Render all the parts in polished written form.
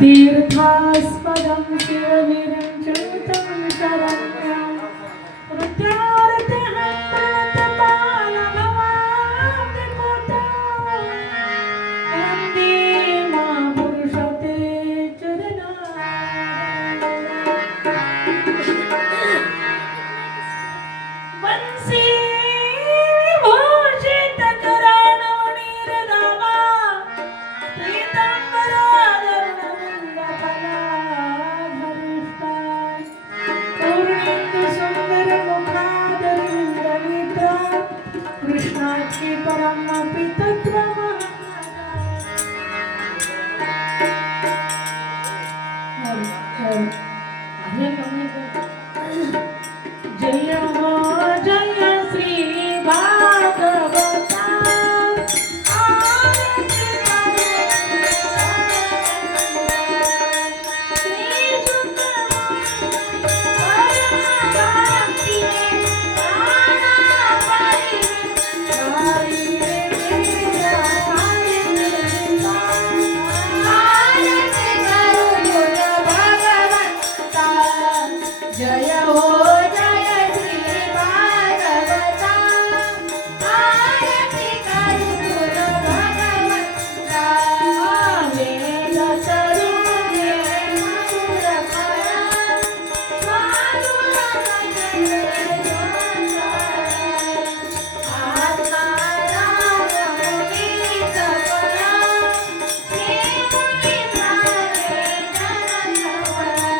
तीर्थास्पदं शिवविरञ्चितं शरण्यं प्रत्यार्थिहं प्रणतपालभवाब्धिपूतं वन्दे मां पुरुषते चरणारविन्दं वंशी विभूषितकराणोनिरदावा कृष्णाची परमपि जय हो जय श्री भागवता जय हो जय श्री भागवता आरती करू तुझ भगवंता वेद स्वरूपे मधुर फळा माधुर भजने आत्मा राम मुनी सफला हे मुनी झाले जनसफला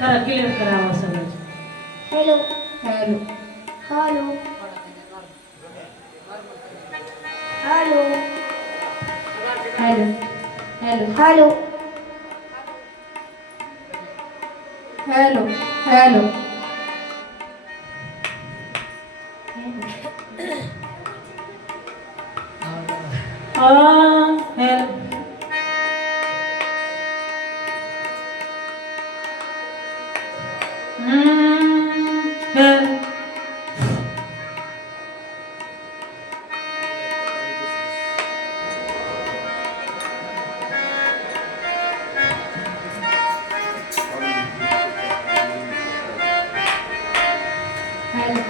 करा क्लिअर करावं सगळं. Hello hello hello hello hello hello hello hello hello hello hello hello hello hello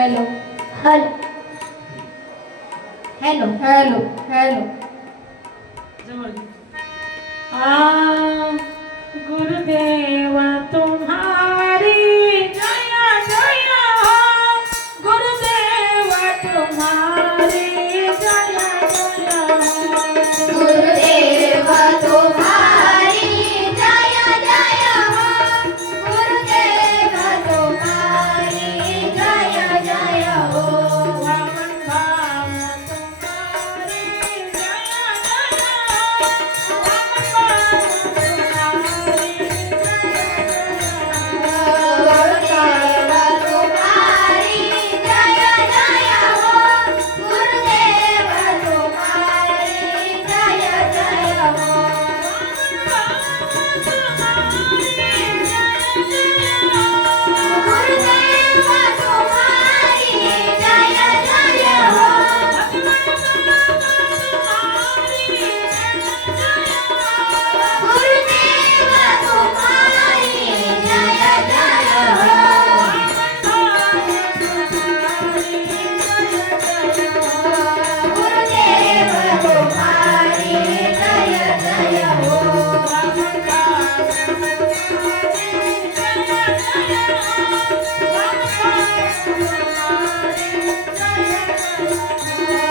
hello hello hello hello hello गुरुदेवा तुम्हारी जय जय हो गुरुदेवा तुम्हारी जय जय हो गुरुदेव तुम्हारी जय जय हो गुरुदेव तुम्हारी जय जय हो वामन भाव तुम्हारी जय जय हो वामन भाव तुम्हारी गुरुदेव तुम्हारी जय जय हो गुरुदेव तुम्हारी जय जय हो गुरुदेव तुम्हारी जय जय हो गुरुदेव तुम्हारी जय जय हो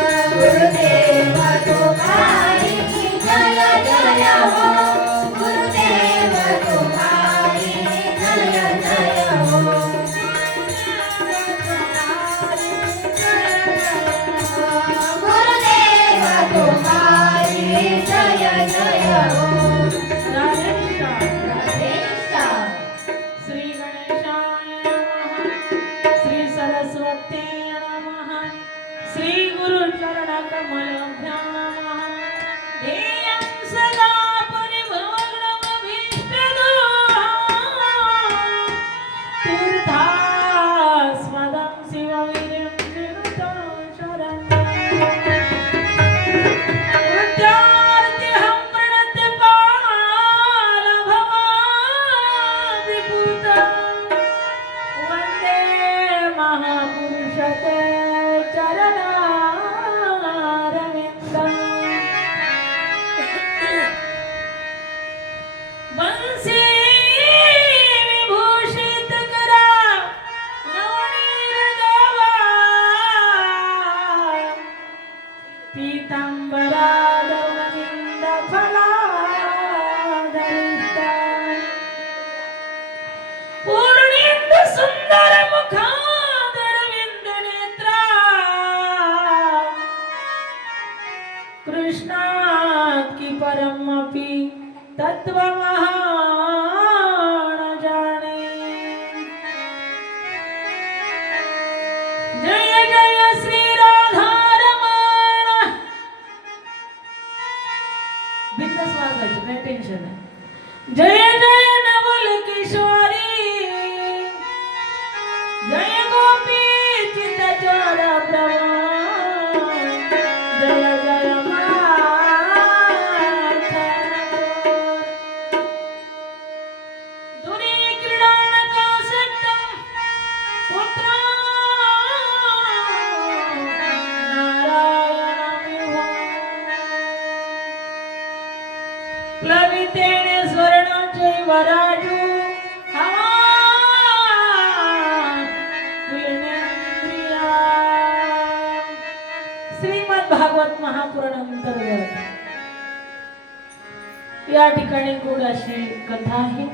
गुरुदेव तुम्हारी जय जय हो गुरुदेव तुम्हारी जय जय हो गुरुदेव तुम्हारी जय जय हो गुरुदेव तुम्हारी जय जय हो राधेश्याम श्री गणेशाय नमः श्री सरस्वती नमः श्री गुरुचरण कमलभ्यां नमः ध्येयं सदा परिभवग्नमभीष्टदोषं तीर्थास्पदं शिववीर्यं विनुतं शरण्यं प्रणत्यपालभवादिभूतं वन्दे महापुरुषते चरणारविन्दम् बंसी विभूषित करा नवनीरदेवा पीतांबरा दवनिंद फलाधरिष्टा पूर्णिंद सुंदर मुखादरविंद नेत्रा कृष्णात की परमपि तत्वमहान जाने जय जय श्री राधारमण बिंदास वागायचं काय टेन्शन नाही जय जय नवल किशोरी जय गोपी चित चोर प्रभा जय जय दुरी क्रीडानकासक्त पुत्र प्लवितेने स्वर्णाचे वराजू हवा पुलनेंद्रिया श्रीमद भागवत महापुराण अंतर्गत या ठिकाणी गोड अशी कथा आहे.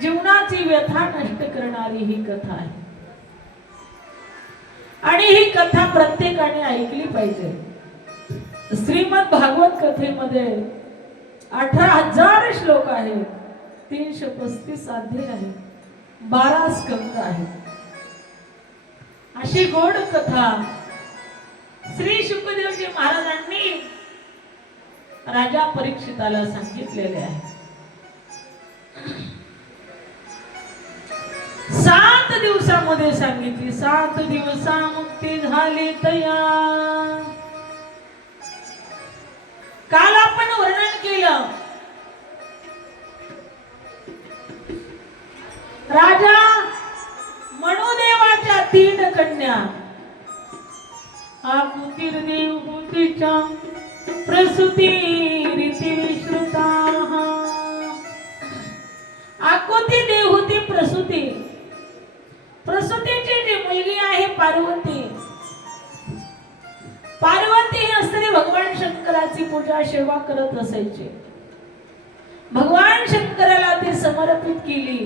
जीवनाची व्यथा नष्ट करणारी ही कथा आहे आणि ही कथा प्रत्येकाने ऐकली पाहिजे. श्रीमद भागवत कथेमध्ये 18,000 श्लोक आहेत, 335 अध्याय आहेत, 12 स्कंद आहेत. अशी गोड कथा श्री शुकदेवजी महाराजांनी राजा परीक्षिताला सांगितलेले आहे. 7 दिवसामध्ये सांगितली. 7 दिवसा मुक्ती झाली तया. काल आपण वर्णन केलं, राजा मनुदेवाच्या 3 कन्या आकुतीर्देव होतीच्या प्रसूती रीती विश्रुता. आकुती देवहूती प्रसूती. प्रसूतीची जी मुलगी आहे पार्वती, पार्वती ही असताना भगवान शंकराची पूजा सेवा करत असायची. भगवान शंकराला ती समर्पित केली.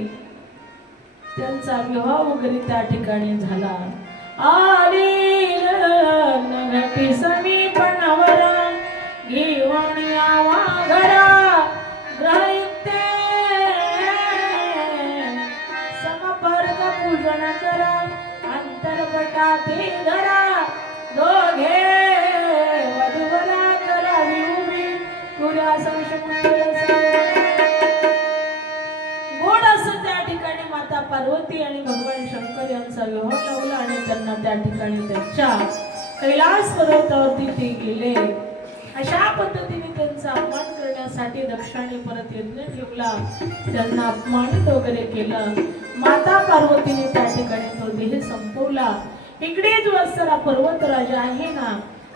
त्यांचा विवाह वगैरे त्या ठिकाणी झाला. आली घटी समीपनावरा घेऊन यावा घरा ग्रहयुक्ते समपर्क पूजन करा अंतरपटाते धरा दोघे वधूवरा करावी उभी पुऱ्या संशमंगल. गोड असं त्या ठिकाणी माता पार्वती आणि भगवान शंकर यांचा विवाह लावला आणि त्यांना त्या ठिकाणी त्यांच्या कैलास पर्वतावरती ते गेले. अशा पद्धतीने त्यांचा अपमान करण्यासाठी दक्षाने परत यज्ञ ठेवला, त्यांना अपमानित वगैरे केलं. माता पार्वतीने त्या ठिकाणी तो देह संपवला. इकडे जो असणारा पर्वत राजा आहे ना,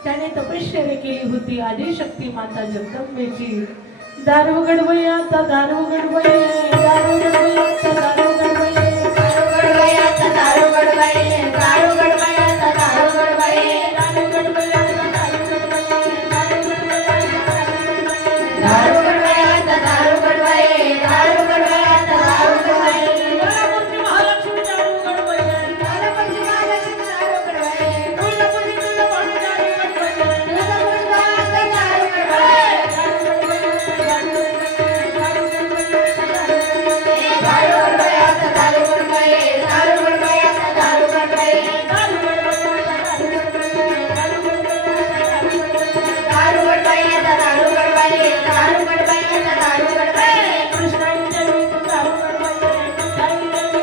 त्याने तपश्चर्या केली होती आदिशक्ती माता जगदंबेची. दारू गडवयात दारू गडवये, दारू गडवयात दारू गडवये, दारू गडवयात दारू गडवये, दारू गडवयात दारू गडवये, दारू गडवयात दारू गडवये, दारू गडवयात दारू गडवये, दारू गडवयात दारू गडवये, तुळजापूरची महालक्ष्मी दारू गडवये, तुळजापूरची महालक्ष्मी दारू गडवये, तुळजापुरी तुळजाभवानी दारू गडवये, तुळजापूर गावात दारू गडवये, दारू गडवयात दारू गडवये, दारू गडवयात दारू गडवये, दारू गडवयात दारू गडवये, दारू गडवयात दारू गडवये, कृष्णाई देवी तू दारू गडवये, कृष्णाई देवी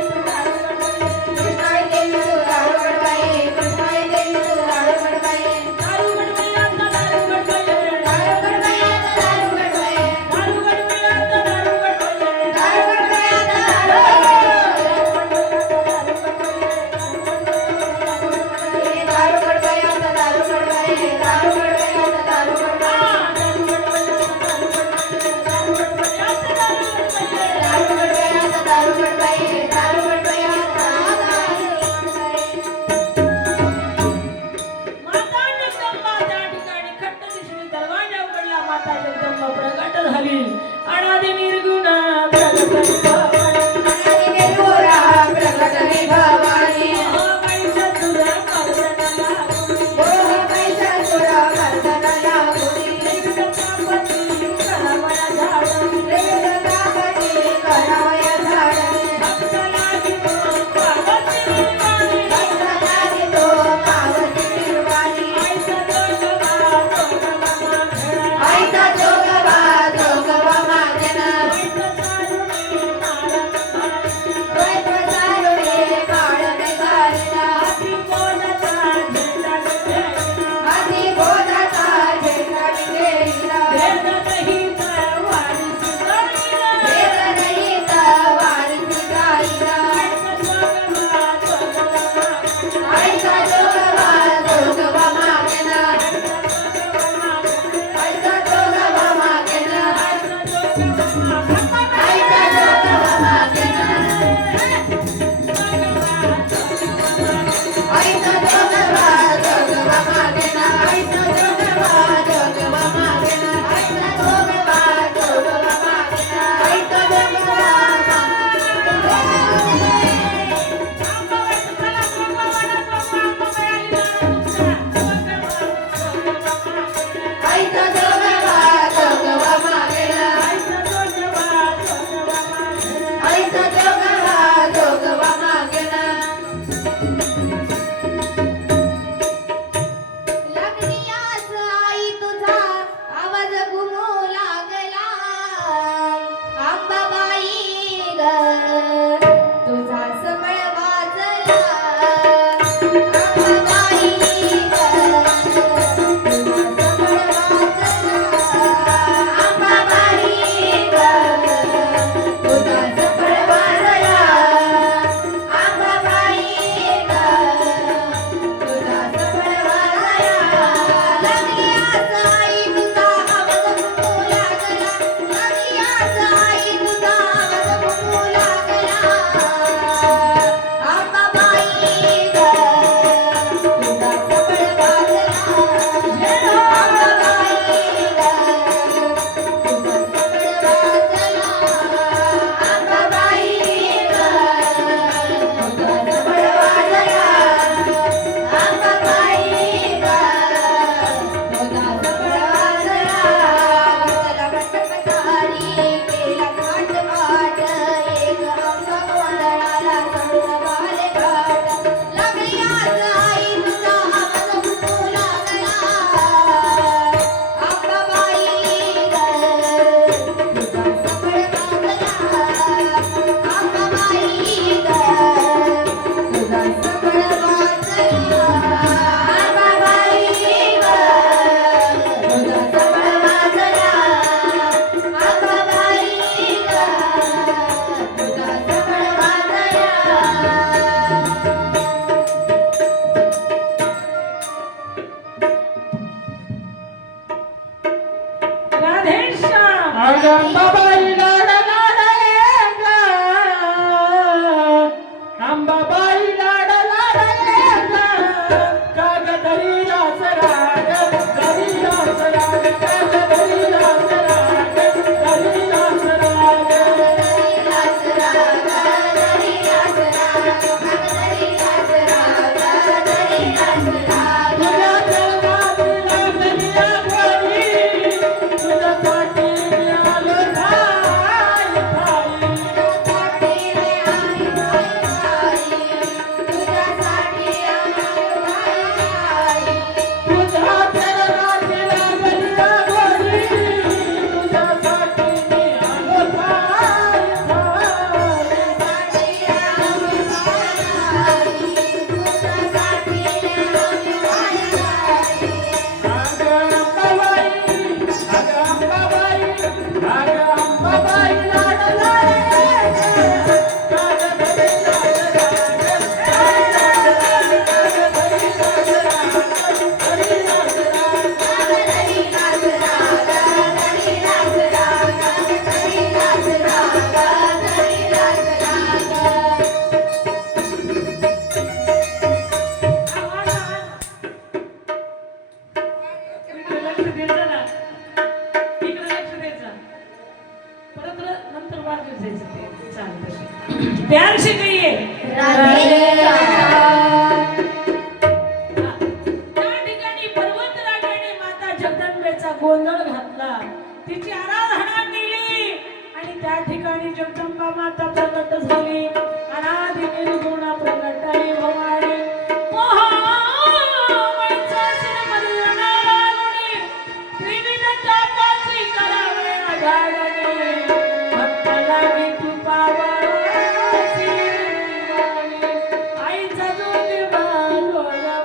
तू दारू गडवये, कृष्णाई देवी तू दारू गडवये, कृष्णाई देवी तू दारू गडवये, दारू गडवयात दारू गडवये, दारू गडवयात दारू गडवये, दारू गडवयात दारू गडवये, दारू गडवयात दारू गडवये, दारू गडवयात दारू गडवये, दारू गडवयात दारू गडवये, दारू गडवयात दारू गडवये, दारू गडवयात माता जगदंबा त्या ठिकाणी खट्ट दिशेने दरवाजा उघडला. माता जगदंबा प्रकट झाली. अनादि निर्गुण प्रकट अनादि निर्गुणा प्रकटने भवानी, महाकायच्या तुरा कर्दनाला मोह कैसासुरा मर्दनाला गुणी, वेदतापती करावया झाड वेदतापती करावया झाड, भक्तलागी तो पावती निर्वाणी भक्तलागी तो पावती निर्वाणी, ऐसा जोगवा जोगवा खेळा ऐसा जोगवा जोगवा माझना, ऐसा सारुणी अगं अंबाबाई लाड लाड ये ग अंबाबाई लाड लाड ये ग काग धरीलास राग धरीलास राग काग धरीलास राग धरीलास राग तुझ्या चरणातला दरिया गोरी तुझ्यासाठी मी आलो ठाई ठाई तुझ्या चरणातला दरिया गोरी तुझ्यासाठी मी आलो ठाई ठाई अगं अंबाबाई लाड लाड ये ग काग धरीलास प्यार से कहिए त्या ठिकाणी पर्वतराजाने माता जगदंबेचा गोंधळ घातला तिची आराधना केली आणि त्या ठिकाणी जगदंबा माता प्रकट झाली अनादि निर्गुण प्रकटाई भवानी मोहावळचा सिरमरी अनावळी त्रिविध तापाची करावे आघाडणे भक्ताला मी तू पावासी आईचा जोगवा लोला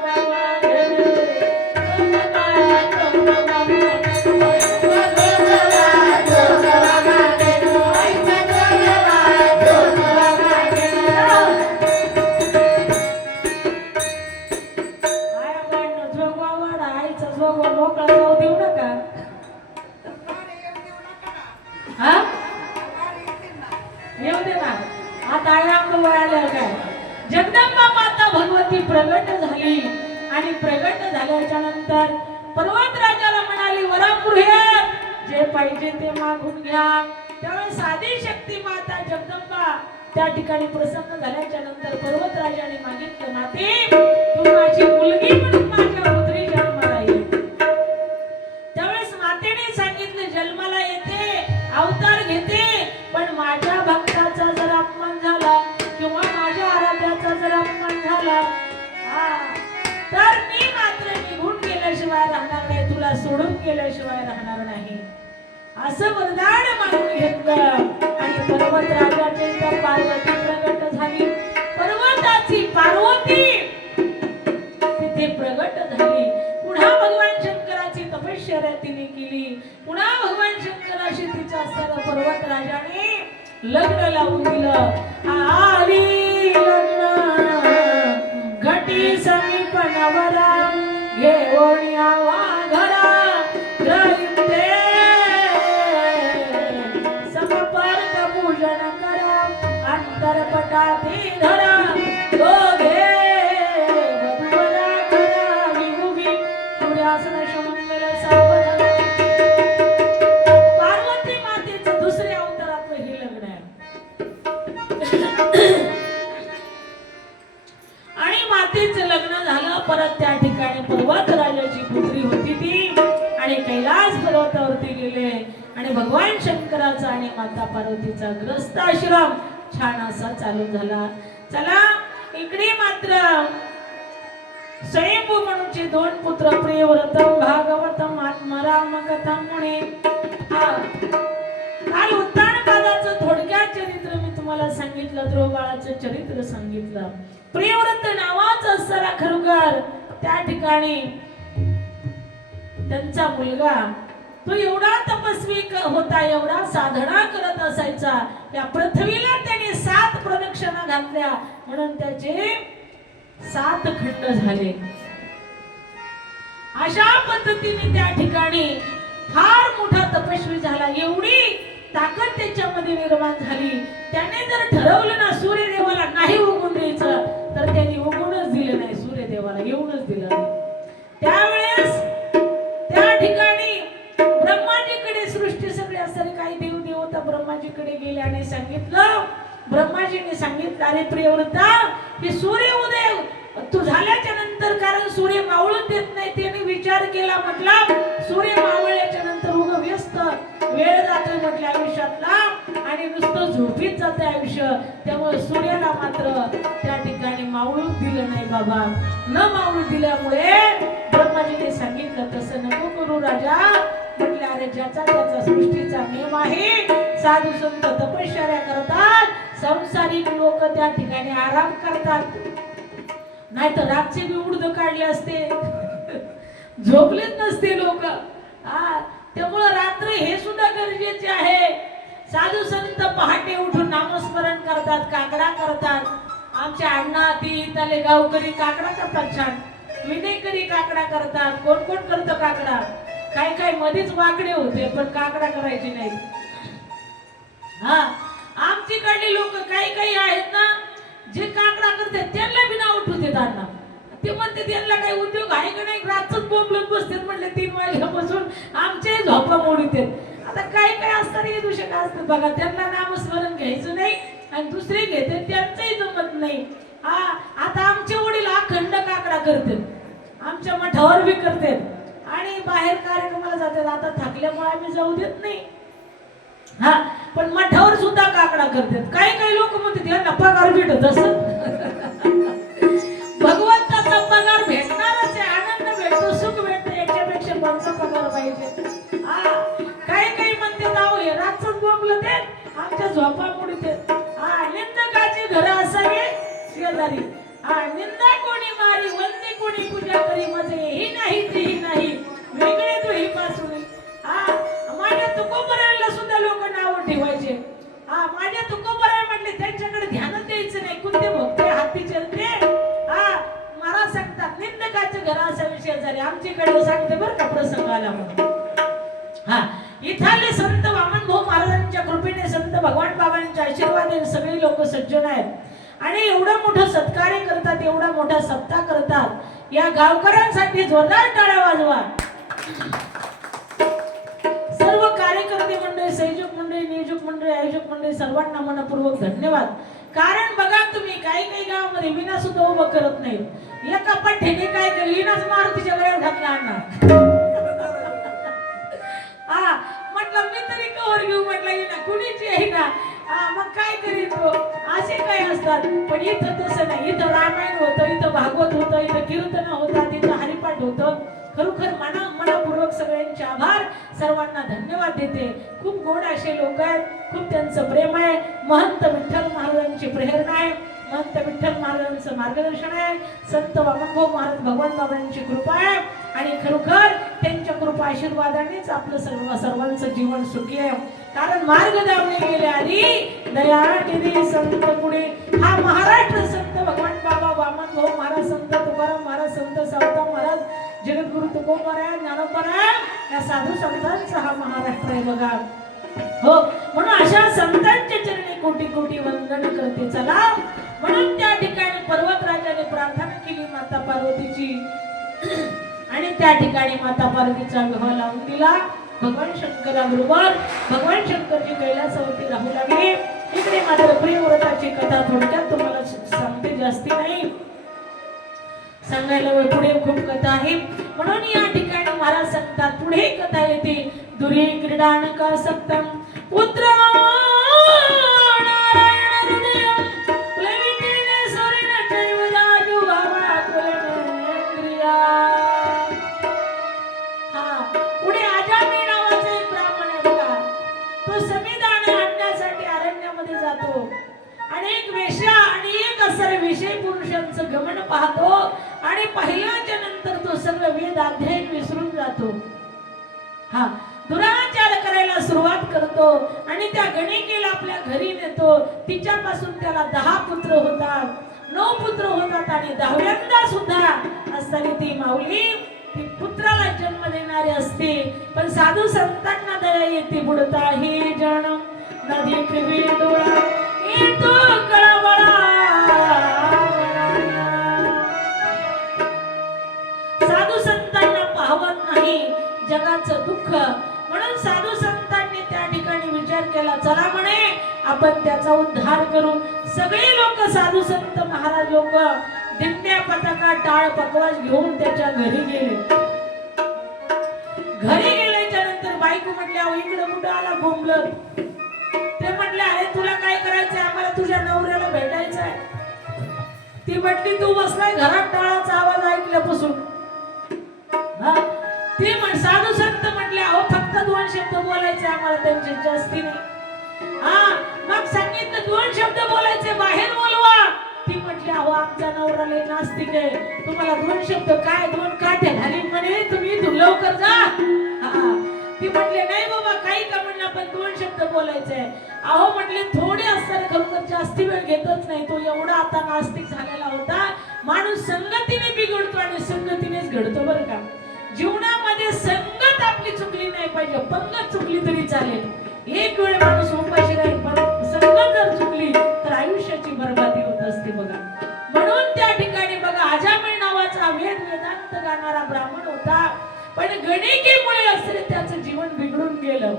बाबा मोकळा जाऊ देऊ नका हा येऊ दे ना आता आई अंग वळाल्या काय जगदंबा माता भगवती प्रगट झाली आणि प्रगट झाल्याच्या नंतर पर्वतराजाला म्हणाली वरापुढे जे पाहिजे ते मागून घ्या त्यावेळेस साधी शक्ती माता जगदंबा त्या ठिकाणी प्रसन्न झाल्याच्या नंतर पर्वतराजाने मागितलं माते तू माझी मुलगी म्हणून माझ्या उदरी जन्माला ये त्यावेळेस मातेने सांगितलं जन्माला येते अवतार घेते पण माझ्या भक्ताचा जर अपमान झाला किंवा माझ्या आराध्याचा जर अपमान झाला तर मी मात्र निघून गेल्याशिवाय राहणार नाही तुला सोडून गेल्याशिवाय राहणार नाही असं वरदान मागून घेतलं आणि पर्वतराजाची इथं पार्वती प्रगट झाली पर्वताची पार्वती तिथे प्रगट झाली पुन्हा भगवान शंकराची तपश्चर्या तिने केली पुन्हा भगवान शंकराशी तिच्या असताना पर्वतराजाने लग्न लावून दिलं आली लग्न घटी समीपनवरा घेऊन यावा घरा ग्रहिते समपर्क पूजन करा अंतरपटाती धरा दोघे वधूवरा करा विभुगी सूर्यासन शमंगल सावधान पार्वती मातेचं दुसऱ्या अवतारातलं हे लग्न आहे आणि मातेचं लग्न झालं परत त्या ठिकाणी पर्वतराजाची पुत्री होती ती आणि कैलास पर्वतावरती गेले आणि भगवान शंकराचा आणि माता पार्वतीचा ग्रस्त आश्रम छान असा चालू झाला चला इकडे मात्र स्वयंभू म्हणूचे दोन पुत्र प्रियव्रतम भागवतम आत्मराम कथा मुळे काल उत्तानपादाचं थोडक्यात चरित्र मी तुम्हाला सांगितलं ध्रुव बाळाचं चरित्र सांगितलं प्रियव्रत नावाचा असणारा खरुगार त्या ठिकाणी त्यांचा मुलगा तो एवढा तपस्वी होता एवढा साधना करत असायचा या पृथ्वीला त्याने 7 प्रदक्षिणा घातल्या म्हणून त्याचे 7 खंड झाले अशा पद्धतीने त्या ठिकाणी फार मोठा तपस्वी झाला. एवढी ताकद त्याच्यामध्ये निर्माण झाली. त्याने जर ठरवलं ना सूर्यदेवाला नाही उगून द्यायचं, तर त्यांनी उगूनच दिलं नाही. सूर्यदेवाला येऊनच दिलं नाही. त्यावेळेस त्या ठिकाणी ब्रह्माजीकडे सृष्टी सगळे असणारे काही देव देवता ब्रह्माजीकडे गेले आणि सांगितलं, ब्रह्माजीने सांगितलं, अरे प्रियव्रता, हे सूर्य उदय तू झाल्याच्या नंतर, कारण सूर्य मावळून देत नाही, त्याने विचार केला. म्हटला सूर्य मावळल्याच्या नंतर उग व्यस्त वेळ जातोय म्हटलं आयुष्यातला, आणि नुसतं झोपीत जाते आयुष्य. त्यामुळे सूर्याला मात्र त्या ठिकाणी मावळून दिलं नाही बाबा. न मावळून दिल्यामुळे ब्रह्माजीने सांगितलं, तसं नको करू राजा. म्हटलं अरे ज्याचा त्याचा सृष्टीचा नियम आहे. साधू संत तपश्चर्या करतात, संसारिक लोक त्या ठिकाणी आराम करतात. नाही तर रातचे बी उडद काढले असते, झोपलेच नसते लोक. त्यामुळं रात्र हे सुद्धा गरजेचे आहे. साधू संत पहाटे उठून नामस्मरण करतात, काकडा करतात. आमच्या अण्णा ती इथले गावकरी काकडा करतात छान. विनेकरी काकडा करतात. कोण कोण करतं काकडा? काय काय मध्येच वाकडे होते पण काकडा करायचे नाही. आमच्याकडले लोक काही काही आहेत ना, जे काकडा करतात त्यांना बी नाव उठवते त्यांना. ते म्हणते त्यांना काही उद्योग आहे का नाही, रातच बोंबलत बसतात. म्हणले 3 वाजल्यापासून आमचे झोपा मोडीते. आता काही काही असतात हे दूषक असतात बघा, त्यांना नामस्मरण घ्यायचं नाही आणि दुसरे घेते, त्यांचंही जमत नाही. आता आमचे वडील अखंड काकडा करतात, आमच्या मठावर बी करतात आणि बाहेर कार्यक्रमाला जातात. आता थकल्यामुळे आम्ही जाऊ देत नाही. पण मठावर सुद्धा काकडा करतात. काही काही लोक म्हणतात यांना पगार भेटत असत. भगवंताचा पगार भेटणारच आहे, आनंद भेटतो, सुख भेटतो, याच्यापेक्षा कोणता पगार पाहिजे? काही काही म्हणतात अहो हे रातच बोंबलं ते आमच्या झोपा मोडीते. निंदकाचे घर असावे शेजारी, निंदा कोणी मारी, वंदी कोणी पूजा करी, मजे ही नाही तेही नाही, वेगळे तो ही पासून. माझ्या तुकोबऱ्याला सुद्धा लोक नाव ठेवायचे. माझ्या तुकोबऱ्या म्हटले त्यांच्याकडे ध्यान द्यायचं नाही. कुठे भोगते हाती चलते. महाराज सांगतात निंदकाचे घर असावे शेजारी. आमच्याकडे सांगते बरं का प्रसंगाला म्हणून. इथाले संत वामन भाऊ महाराजांच्या कृपेने, संत भगवान बाबांच्या आशीर्वादाने सगळे लोक सज्जन आहेत आणि एवढं मोठं सत्कार्य करतात, एवढा मोठा सप्ताह करतात. या गावकऱ्यांसाठी जोरदार टाळ्या वाजवा. सर्व कार्यकर्ते मंडळी, संयोजक मंडळी, नियोजक मंडळी, आयोजक मंडळी सर्वांना मनपूर्वक धन्यवाद. कारण बघा तुम्ही काही काही गावामध्ये विना सुद्धा उभं करत नाहीत. एका पठ्ठेने काय केलं, विनाच मारुतीच्या गळ्यात घातला अण्णा. म्हटलं मी तरी कवर घेऊ, म्हटलं विना कुणीची आहे ना. मग काय करीत असे काय असतात. पण इथं तसं नाही. इथं रामायण होतं, इथं भागवत होतं, इथं कीर्तन होतात, इथं हरिपाठ होतं. खरोखर मनापूर्वक सगळ्यांचे आभार, सर्वांना धन्यवाद देते. खूप गोड असे लोक आहेत, खूप त्यांचं प्रेम आहे. महंत विठ्ठल महाराजांची प्रेरणा आहे, महंत विठ्ठल महाराजांचं मार्गदर्शन आहे, संत वामनभाऊ महाराज भगवान बाबांची कृपा आहे आणि खरोखर त्यांच्या कृपा आशीर्वादानेच आपलं सर्वांचं जीवन सुखी आहे. कारण मार्ग दावणे गेले आधी दयानिधी संत पुढे. हा महाराष्ट्र संत भगवान बाबा वामनभाऊ महाराज, संत तुकाराम महाराज, संत सावता महाराज, जगद्गुरु तुकोबराय, ज्ञानोबराय, या साधू संतांचा हा महाराष्ट्र आहे बघा. हो, म्हणून अशा संतांच्या चरणी कोटी कोटी वंदन करते. चला, म्हणून त्या ठिकाणी पर्वतराजाने प्रार्थना केली माता पार्वतीची आणि त्या ठिकाणी माता पार्वतीचा विवाह लावून दिला भगवान शंकराबरोबर. भगवान शंकरजी कैलासावरती राहू लागले. इकडे मात्र प्रियव्रताची कथा थोडक्यात तुम्हाला सांगते, जास्ती नाही सांगायला, पुढे खूप कथा आहे. म्हणून या ठिकाणी महाराज सांगतात, पुढे कथा येते. दुरी क्रीडानका सप्तम पुत्र पुढे आजामी नावाचा एक ब्राह्मण आहे बघा. तो समीदान आणण्यासाठी अरण्यामध्ये जातो. अनेक वेश्या आणि एक असणारे विषय पुरुषांचं गमन पाहतो आणि पाहिल्याच्या नंतर तो सर्व वेद अध्ययन विसरून जातो. दुराचार करायला सुरुवात करतो आणि त्या गणिकेला आपल्या घरी नेतो. तिच्यापासून त्याला 10 पुत्र होतात, 9 पुत्र होतात आणि 10व्यांदा सुद्धा असताना ती माऊली ती पुत्राला जन्म देणारी असते, पण साधू संतांना दया येते बुडता ही जण नदी किवी डोळा येतो कळवळा. साधू संतांना पाहवत नाही जगाचं दुःख, म्हणून साधू संतांनी त्या ठिकाणी विचार केला, चला म्हणे आपण त्याचा उद्धार करू. सगळे लोक साधू संत महाराज लोक दिंड्या पताका टाळ पकवास घेऊन त्याच्या घरी गेले. घरी गेल्याच्या नंतर बायको म्हटली, अहो इकडे कुठं आला बोंबलं. ते म्हटले, अरे तुला काय करायचंय, आम्हाला तुझ्या नवऱ्याला भेटायचंय. ती म्हटली, तू बसलाय घरात टाळाचा आवाज ऐकल्यापासून. ती साधू संत म्हटले, अहो फक्त 2 शब्द बोलायचे आम्हाला, त्यांचे जास्ती नाही. मग सांगितलं 2 शब्द बोलायचे, बाहेर बोलवा. ती म्हटली, अहो आमचा नवरा लय नास्तिक आहे, तुम्हाला 2 शब्द काय 2 काठ्या घालीन म्हणे, तुम्ही इथून लवकर जा. ती म्हटले, नाही बाबा काही का म्हणलं, पण 2 शब्द बोलायचे. अहो म्हटले, थोडे असताना खरोखर जास्ती वेळ घेतच नाही. तो एवढा आता नास्तिक झालेला होता. माणूस संगतीने बिघडतो आणि संगतीनेच घडतो बरं का. जीवनामध्ये संगत आपली चुकली नाही पाहिजे, पंगत चुकली तरी चालेल. एक वेळ माणूस उपाशी राहील, पण संगत जर चुकली तर आयुष्याची बरबादी होत असते बघा. म्हणून त्या ठिकाणी बघा, अजामिळ नावाचा वेदांत गाणारा ब्राह्मण होता, पण गणिकेमुळे असले त्याचं जीवन बिघडून गेलं.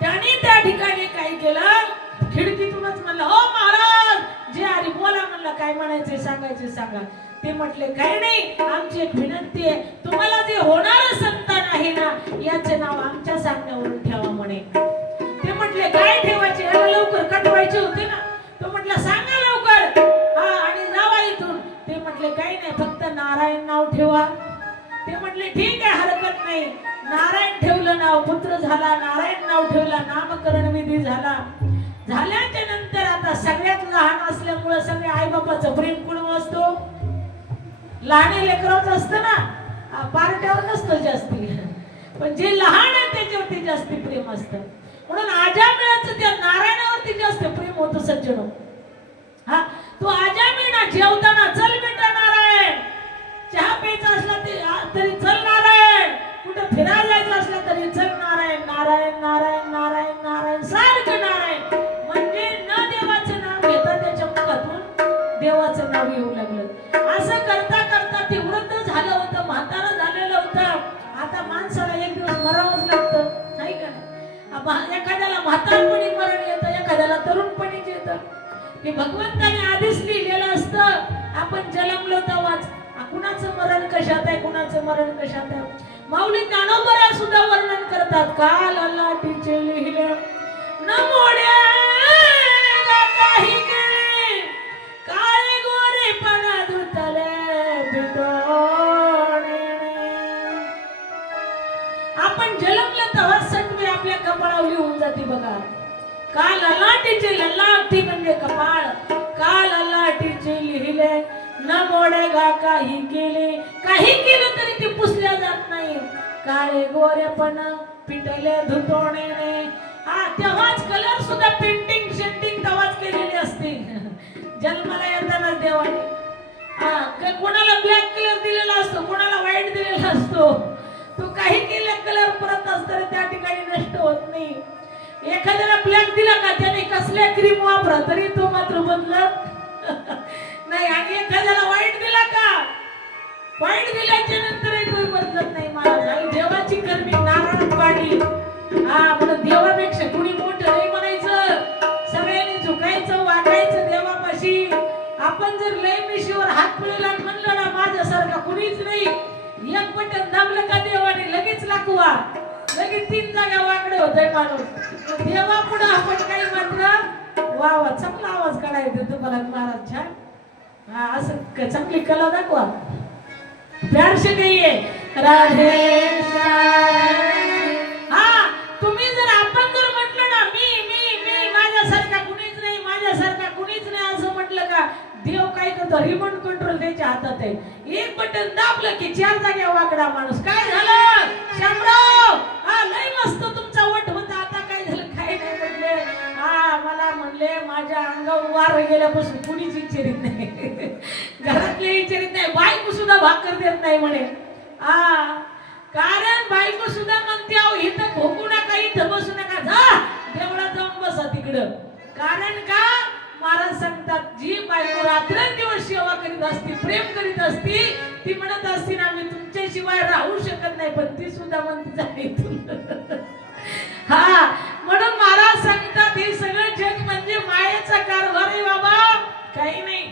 त्याने त्या ठिकाणी काय केलं, खिडकीतूनच म्हणलं, हो महाराज जे हरी बोला म्हणलं, काय म्हणायचे सांगायचे सांगा. ते म्हटले, काही नाही, आमची एक विनंती आहे, तुम्हाला जे होणारं संतान आहे ना याचे नाव आमच्या सांगण्यावरून ठेवा म्हणे. ते म्हटले, काय ठेवायचे, याला लवकर कटवायचे होते ना. तो म्हटला, सांगा लवकर आणि जावा इथून. ते म्हटले, काही नाही, फक्त नारायण नाव ठेवा. ते म्हटले, ठीक आहे, हरकत नाही. नारायण ठेवलं, नाव पुत्र झाला. नारायण नाव ठेवला, नामकरण विधी झाला. झाल्याच्या नंतर आता सगळ्यात लहान असल्यामुळे सगळे आई बापाचं प्रेम कुणावर असतो, लहान लेकराचं असतं ना, पार्ट्यावर नसतं जास्ती, पण जे लहान आहे त्याच्यावरती जास्ती प्रेम असतं. म्हणून आजामिळाचं त्या नारायणावरती जास्त प्रेम होतं सज्जनो. तो आजामिळा जेवताना, चल बेटा नारायण, चहा प्यायचा असला तरी चल नारायण, कुठं फिरायला जायचं असला तरी चल नारायण, नारायण नारायण नारायण नारायण, सारखं नारायण. म्हणजे न देवाचं नाव घेता त्याच्या मुखातून देवाचं नाव येऊ लागलं. असं करता करता ते वृद्ध झालं होतं, म्हातारं झालेलं होतं. आता माणसाला एक दिवस मरावंच लागतं, नाही का. एखाद्याला म्हातारपणी मरण येतं, एखाद्याला तरुणपणीच येतं. हे भगवंताने आधीच लिहिलेलं असतं. आपण जन्मलो तेव्हाच कुणाचं मरण कशात आहे, कुणाचं मरण कशात आहे. माऊली ज्ञानोबा सुद्धा वर्णन करतात, काल अल्लाटीचे लिहिले न मोड्या काही केले, काळे गोरे पणा धुतले बिटोणे. आपण जन्मलं तेव्हा सटवे आपल्या कपाळावर लिहून जाते बघा. काल अल्लाटीचे, ललाटी म्हणजे कपाळ, काल अल्लाटीचे लिहिले न मोडेगा काही केले. काही केलं तरी ते पुसल्या जात नाही. काळे गोरेपणा पिटले धुतोणेने. तेव्हाच कलर सुद्धा पेंटिंग शेंटिंग तेव्हाच केलेली असते जन्माला येताना देवाने. कोणाला ब्लॅक कलर दिलेला असतो, कोणाला व्हाईट दिलेला असतो. तो काही केला कलर परत असतो त्या ठिकाणी नष्ट होत नाही. एखाद्याला ब्लॅक दिला का त्याने कसल्या क्रीम वापरा तरी तो मात्र बदलत नाही. आणि एखाद्याला वाईट दिला का, वाईट दिल्याच्या नंतरही तो बदलत नाही. महाराज आई देवाची कर्मी नारायण पाडी. म्हणून देवापेक्षा कुणी मोठं नाही म्हणायचं. सगळ्यांनी झुकायचं, वागायचं देवापाशी. आपण जर लय मिशीवर हात पुळेला म्हणलं ना माझ्यासारखा कुणीच नाही, एक बटन दाबलं का देवाने लगेच लाकवा, लगेच 3 जागा वाकडे होतोय माणूस. देवा पुढे आपण काही मात्र वा वा चांगला आवाज काढायचा तुम्हाला महाराज छान. असं चांगली कला दाखवा. प्यार से कहिए राधे. तुम्ही जर आपण जर म्हटलं ना मी मी मी माझ्यासारखा कुणीच नाही, माझ्यासारखा कुणीच नाही असं म्हटलं का, देव काय करतो, रिमोट कंट्रोल त्याच्या हातात आहे. एक बटन दाबलं की 4 जागा वाकडा माणूस. काय झालं शामराव, लय मस्त तुमचा वट होता, आता काय झालं, काय नाही म्हटले. मला म्हणले माझ्या अंगावर वार गेल्यापासून कुणीच विचारित नाही, घरातले विचारित नाही, बायको सुद्धा भाकर देत नाही म्हणे. कारण बायको सुद्धा म्हणते अहो इथं भोकू नका, इथं बसू नका, जा देवळात जाऊन बसा तिकडं. कारण का महाराज सांगतात जी बायको रात्रंदिवस सेवा करीत असती, प्रेम करीत असती, ती म्हणत असती ना मी तुमच्याशिवाय राहू शकत नाही, पण ती सुद्धा म्हणते जा इथून. म्हणून महाराज सांगतात हे सगळं जग म्हणजे मायेचा कारभार आहे बाबा, काही नाही.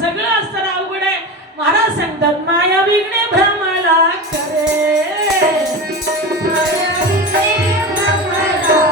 सगळं असताना अवघड आहे. महाराज सांगतात माया विघ्ने भ्रमला करे, माया विघ्ने भ्रमला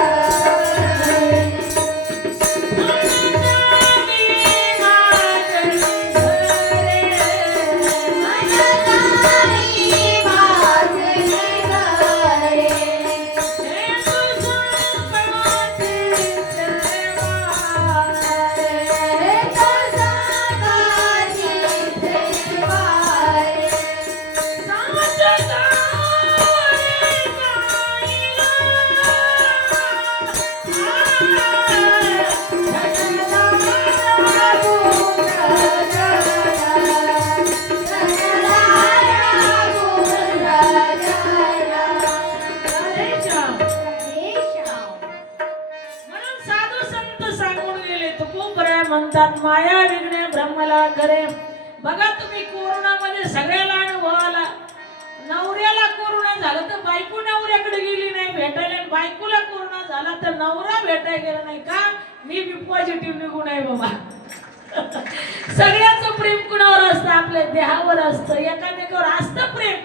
म्हणतात माया विघ्ने ब्रह्मला करे. बघा तुम्ही कोरोनामध्ये सगळ्याला अनुभव आला. नवऱ्याला कोरोना झाला तर बायको नवऱ्याकडे गेली नाही भेटायला, बायकोला कोरोना झाला तर नवरा भेटायला गेला नाही. का मी बी पॉझिटिव्ह निघून आहे बाबा. सगळ्याचं प्रेम कुणावर असतं, आपल्या देहावर असतं, एकामेकावर असतं प्रेम.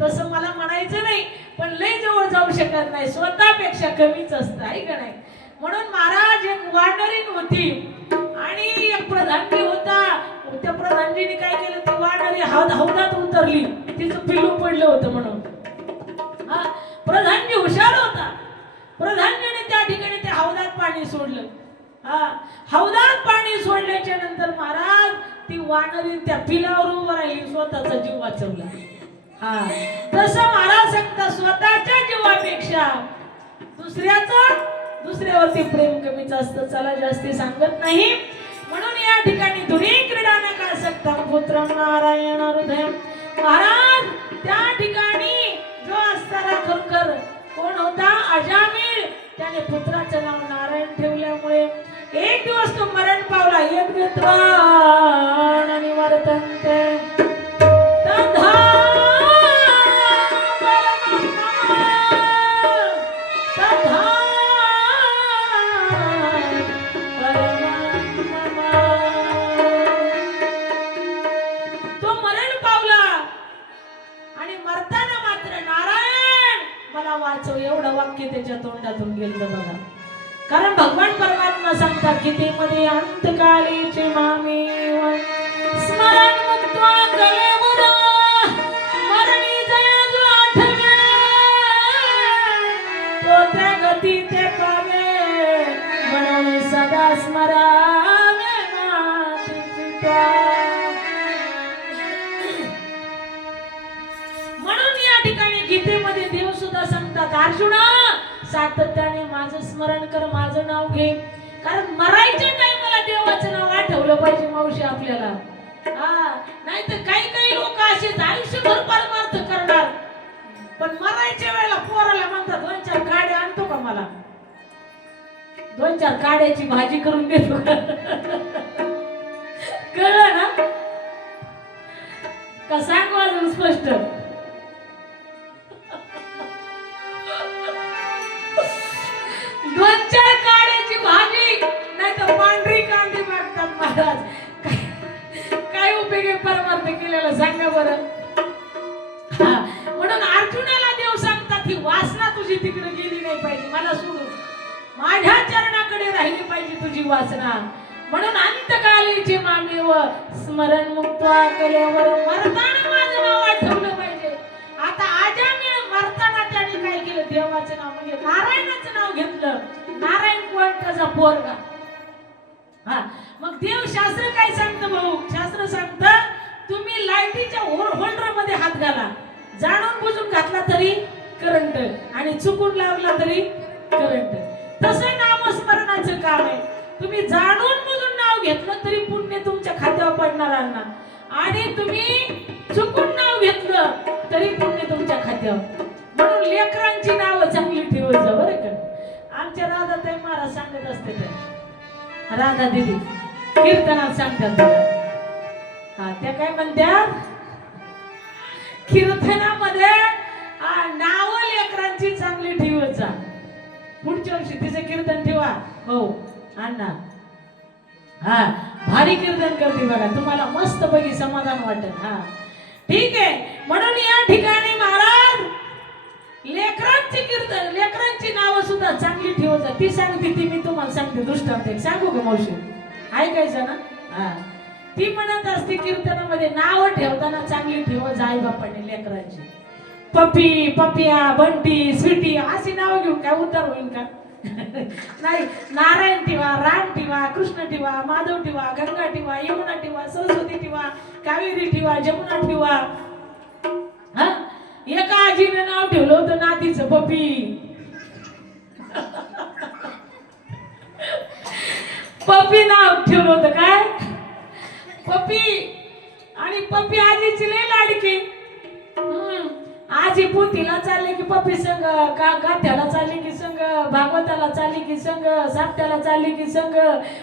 तसं मला म्हणायचं नाही, पण लय जवळ जाऊ शकत नाही, स्वतःपेक्षा कमीच असतं आहे का नाही. म्हणून महाराज एक वानरीण होती आणि एक प्रधानजी होता. त्या प्रधानजीने काय केलं, ती वानरी हौदात उतरली, तिचं पिल्लू पडलं होतं म्हणून. प्रधानजी हुशार होता. प्रधानजीने त्या ठिकाणी त्या हौदात पाणी सोडलं. हौदात पाणी सोडल्याच्या नंतर महाराज ती वानरी त्या पिलावर उभं राहिली, स्वतःचा जीव वाचवला. तसं महाराज सांगता स्वतःच्या जीवापेक्षा दुसऱ्यावरती प्रेम कमीच असतं. चला जास्ती सांगत नाही. म्हणून या ठिकाणी दुरी क्रीडा नका सकता पुत्र नारायण हृदय. महाराज त्या ठिकाणी जो असताना खरोखर कोण होता, अजामिळ, त्याने पुत्राचं नाव नारायण ठेवल्यामुळे एक दिवस तो मरण पावला. एक विद्वान आणि वर्तन्ते तथा वाचव एवढं वाक्य त्याच्या तोंडातून गेलं बघा. कारण भगवान परमात्मा सांगतात की ते मध्ये अंतकालीचे मामी स्मरण मुक्त्वा कलेवर मरणी जया जो आठवे तो त्या गती ते पावे म्हणून सदा स्मरावे मातीचा. म्हणून या ठिकाणी गीतेमध्ये देव सुद्धा सांगतात अर्जुना सातत्याने माझं स्मरण कर, माझं नाव घे. कारण मरायच्या टाइमला देवाचं नाव आठवलं पाहिजे मावशी आपल्याला. नाहीतर काही लोक असे आयुष्यभर परमार्थ करणार, पण मरायच्या वेळेला पोराला म्हणतात 2-4 काड्या आणतो का, मला 2-4 काड्याची भाजी करून देतो का. कळलं ना का, सांगू अजून स्पष्ट. 2-4 काड्याची भाजी नाही तर पांढरी कांदी मागतात महाराज. काय उपयोग आहे परमार्थ केलेला सांगा बरं. म्हणून अर्जुनाला देव सांगतात ही वासना तुझी तिकडे गेली नाही पाहिजे, मला सोडून माझ्या चरणाकडे राहिली पाहिजे तुझी वासना. म्हणून अंतकालीचे मामी व स्मरण मुक्त्वा कलेवर मरताना माझं नाव आठवलं पाहिजे. आता आजामिळ मरताना त्याने काय केलं, देवाचं नाव म्हणजे नारायणाचं नाव घेतलं. नारायण कोण, त्याचा पोरगा. मग देव शास्त्र काय सांगतं भाऊ, शास्त्र सांगतं तुम्ही लाईटीच्या होल्डर मध्ये हात घाला, जाणून बुजून घातला तरी करंट आणि चुकून लावला तरी करंट. तसं नामस्मरणाचं काम आहे. तुम्ही जाणून बुजून नाव घेतलं तरी पुण्य तुमच्या खात्यावर पडणार ना, आणि तुम्ही चुकून नाव घेतलं तरी पुण्य तुमच्या खात्यावर. म्हणून लेकरांची नावं चांगली ठेवायचं बरं का. आमच्या राधाताई महाराज सांगत असते त्या राधा दिदी कीर्तनात सांगतात बघा. हा त्या काय म्हणतात कीर्तनामध्ये नाव लेकरांची चांगली ठेवायचा. पुढच्या वर्षी तिचं कीर्तन ठेवा हो अण्णा. हा भारी कीर्तन करते बघा तुम्हाला मस्त पैकी समाधान वाटेल. हा ठीक आहे. म्हणून या ठिकाणी महाराज लेकरांची कीर्तन लेकरांची नावं सुद्धा चांगली ठेवायचं. ती सांगते ती मी तुम्हाला सांगते दृष्टांत एक सांगू का मावशी ऐकायचं ना. हा ती म्हणत असते कीर्तनामध्ये नाव ठेवताना चांगली ठेवायचं आई बापाने लेकरांची. पपी पपिया बंटी स्वीटी अशी नावं घेऊन काय उद्धार होईल का. नाही नारायण ठेवा राम ठेवा कृष्ण ठेवा माधव ठेवा गंगा ठेवा यमुना ठेवा सरस्वती ठेवा कावेरी ठेवा जमुना ठेवा. हा एका आजीने नाव ठेवलं होतं नातीचं पपी. पपी नाव ठेवलं होतं काय पपी. आणि पपी आजीची लय लाडकी. आजी पोतीला चालले की पप्पी संग गाथ्याला चालली की संग भागवताला चालली की संग साप्त्याला चालली की संग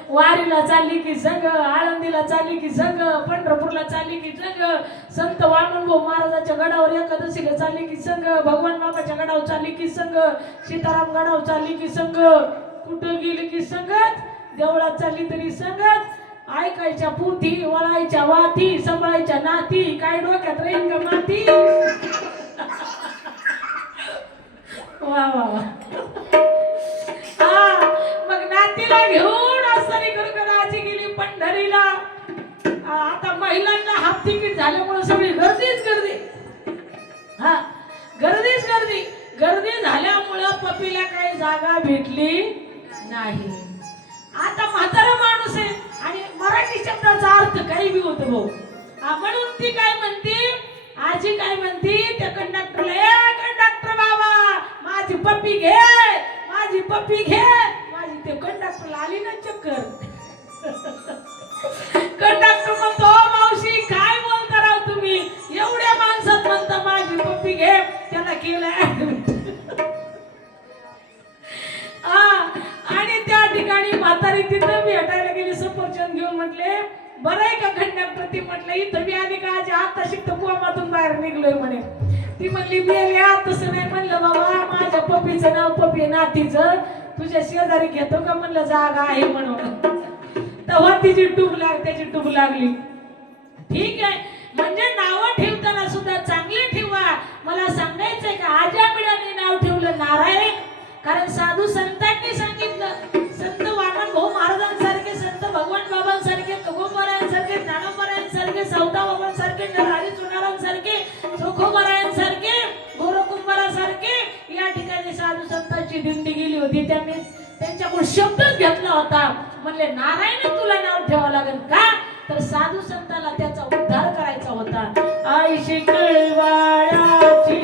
वारीला चालली की संग आळंदीला चालली की संग पंढरपूरला चालली की संग संत वामनभाऊ महाराजाच्या गडावर एकादशीला चालली की संग भगवान बाबाच्या गडावर चालली की संग सीताराम गडावर चालली की संग कुठं गेली की संगत देवळात चालली तरी संगत. ऐकायच्या पुती वळायच्या वाती सांभाळायच्या नाती काय डोक्यात राहील का माती. वा वा वा. हा मग नातीला घेऊन असताना खरोखर आजी गेली पंढरीला. आता महिलांना हाफ तिकीट झाल्यामुळे सगळी गर्दीच गर्दी. हा गर्दीच गर्दी गर्दी झाल्यामुळं पपीला काही जागा भेटली नाही. आता म्हातारा माणूस आहे आणि मराठी शब्दाचा अर्थ काही बी होतो भाऊ. म्हणून ती काय म्हणते आजी काय म्हणते त्या कंडक्टरला ए कंडक्टर बाबा माझी पप्पी घे माझी पप्पी घे माझी. ते कंडक्टरला आली ना चक्कर. कंडक्टर म्हणतो मावशी काय बोलता राव तुम्ही एवढ्या माणसात म्हणता माझी पप्पी घे. त्याला केलं आणि त्या ठिकाणी म्हातारी तिथं भेटायला गेली सफरचंद घेऊन. म्हटले बरं आहे का कंडक्टर. ती म्हटलं इथं बी आली का आजी आता शिकत कुवामातून बाहेर निघलोय म्हणे. ती म्हणली मेल्या तसं नाही. म्हणलं बाबा माझ्या पप्पीचं नाव पप्पी नातीचं तुझ्या शेजारी घेतो का म्हणलं जागा आहे म्हणून. तेव्हा तिची त्याची टूब लागली. ठीक आहे म्हणजे नावं ठेवताना सुद्धा चांगली ठेवा. मला सांगायचंय का आज्याकडे नाव ठेवलं नारायण. कारण साधू संतांनी सांगितलं संत वामनभाऊ महाराजांसारखे संत भगवान बाबांसारखे तुकोबारायांसारखे ज्ञानोबारायांसारखे सौदा बाबांसारखे नरहरी चुनारांसारखे चोखोबारायांसारखे गोरकुंभारासारखे या ठिकाणी साधू संतांची दिंडी गेली होती. त्यांनी त्यांच्याकडून शब्दच घेतला होता. म्हणले नारायण तुला नाव ठेवावं लागेल का तर साधू संतांना त्याचा उद्धार करायचा होता. आईशी कळवाळाची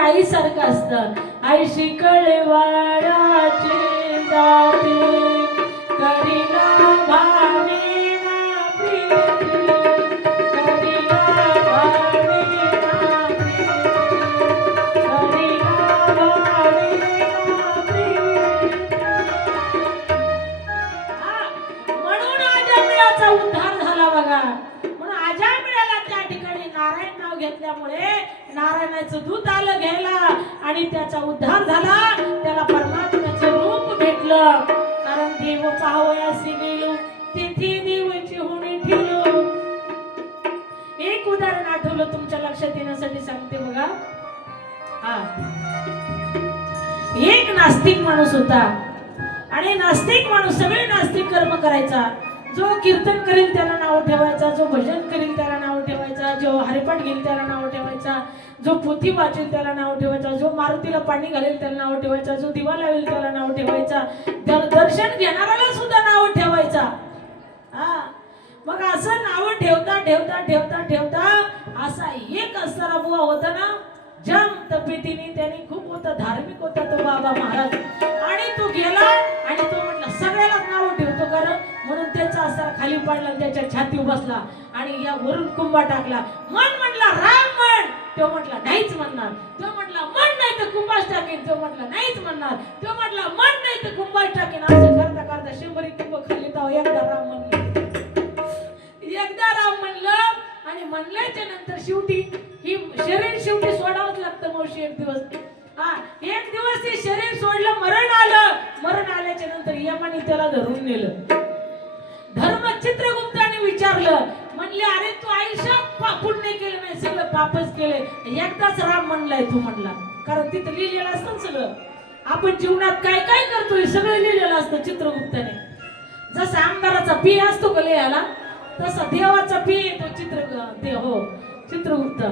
आईसारखं असतं. आईशी कळवाळाची जाती करीना भावनेना प्रीती करीना भावनेना प्रीती करीना भावनेना प्रीती. म्हणून आजामिळाचा उद्धार झाला बघा. म्हणून आजामिळाला त्या ठिकाणी नारायण नाव घेतल्यामुळे नारायणाचं दूत आलं घ्यायला आणि त्याचा उद्धार झाला. त्याला परमात्म्याचं रूप भेटलं. कारण देव पाहावयासी गेलो तिथे देवाची होणी ठेवलो. एक उदाहरण आठवलं तुमच्या लक्षात येण्यासाठी सांगते बघा. हा एक नास्तिक माणूस होता आणि नास्तिक माणूस सगळे नास्तिक कर्म करायचा. जो कीर्तन करेल त्याला नाव ठेवायचा, जो भजन करेल त्याला नाव ठेवायचा, जो हरिपाठ घेईल त्याला नाव ठेवायचा, जो पोथी वाचेल त्याला नाव ठेवायचा, जो मारुतीला पाणी घालेल त्याला नाव ठेवायचा, जो दिवा लावेल त्याला नाव ठेवायचा, दर्शन घेणाऱ्याला सुद्धा नाव ठेवायचा. हा मग असं नाव ठेवता ठेवता ठेवता ठेवता असा एक असणारा बुवा होता ना, जम तब्येतीने त्याने खूप होता, धार्मिक होता तो बाबा महाराज. आणि तो गेला आणि तो म्हटला सगळ्याला नाव ठेवतो कर, म्हणून त्याचा असणारा खाली पडला, त्याच्या छातीवर बसला आणि या वरून कुंभा टाकला. मन म्हणला राम म्हण, तो म्हटला नाहीच म्हणणार. तो म्हटला मन नाही तर कुंभाच टाकेन, तो म्हटला नाहीच म्हणणार. तो म्हटला मन नाही तर कुंभाच टाकेन. असं करता करता 100 कुंभ खाली तर एकदा राम म्हणले, एकदा राम म्हणलं. आणि म्हणल्याच्या नंतर शेवटी ही शरीर शेवटी सोडावंच लागतं मावशी एक दिवस. हा एक दिवस ते शरीर सोडलं, मरण आलं. मरण आल्याच्या नंतर यमाने त्याला धरून नेलं. धर्म चित्रगुप्ताने विचारलं, म्हणले अरे तू आयुष्यात पुण्य केलं नाही, सगळं पापच केले, एकदाच राम म्हणलाय तू म्हणला. कारण तिथं लिहिलेलं असतं सगळं, आपण जीवनात काय काय करतोय सगळं लिहिलेलं असतं चित्रगुप्ताने. जसा आमदाराचा पी असतो का लिहायला, तसा देवाचा पी येतो चित्रगुप्त.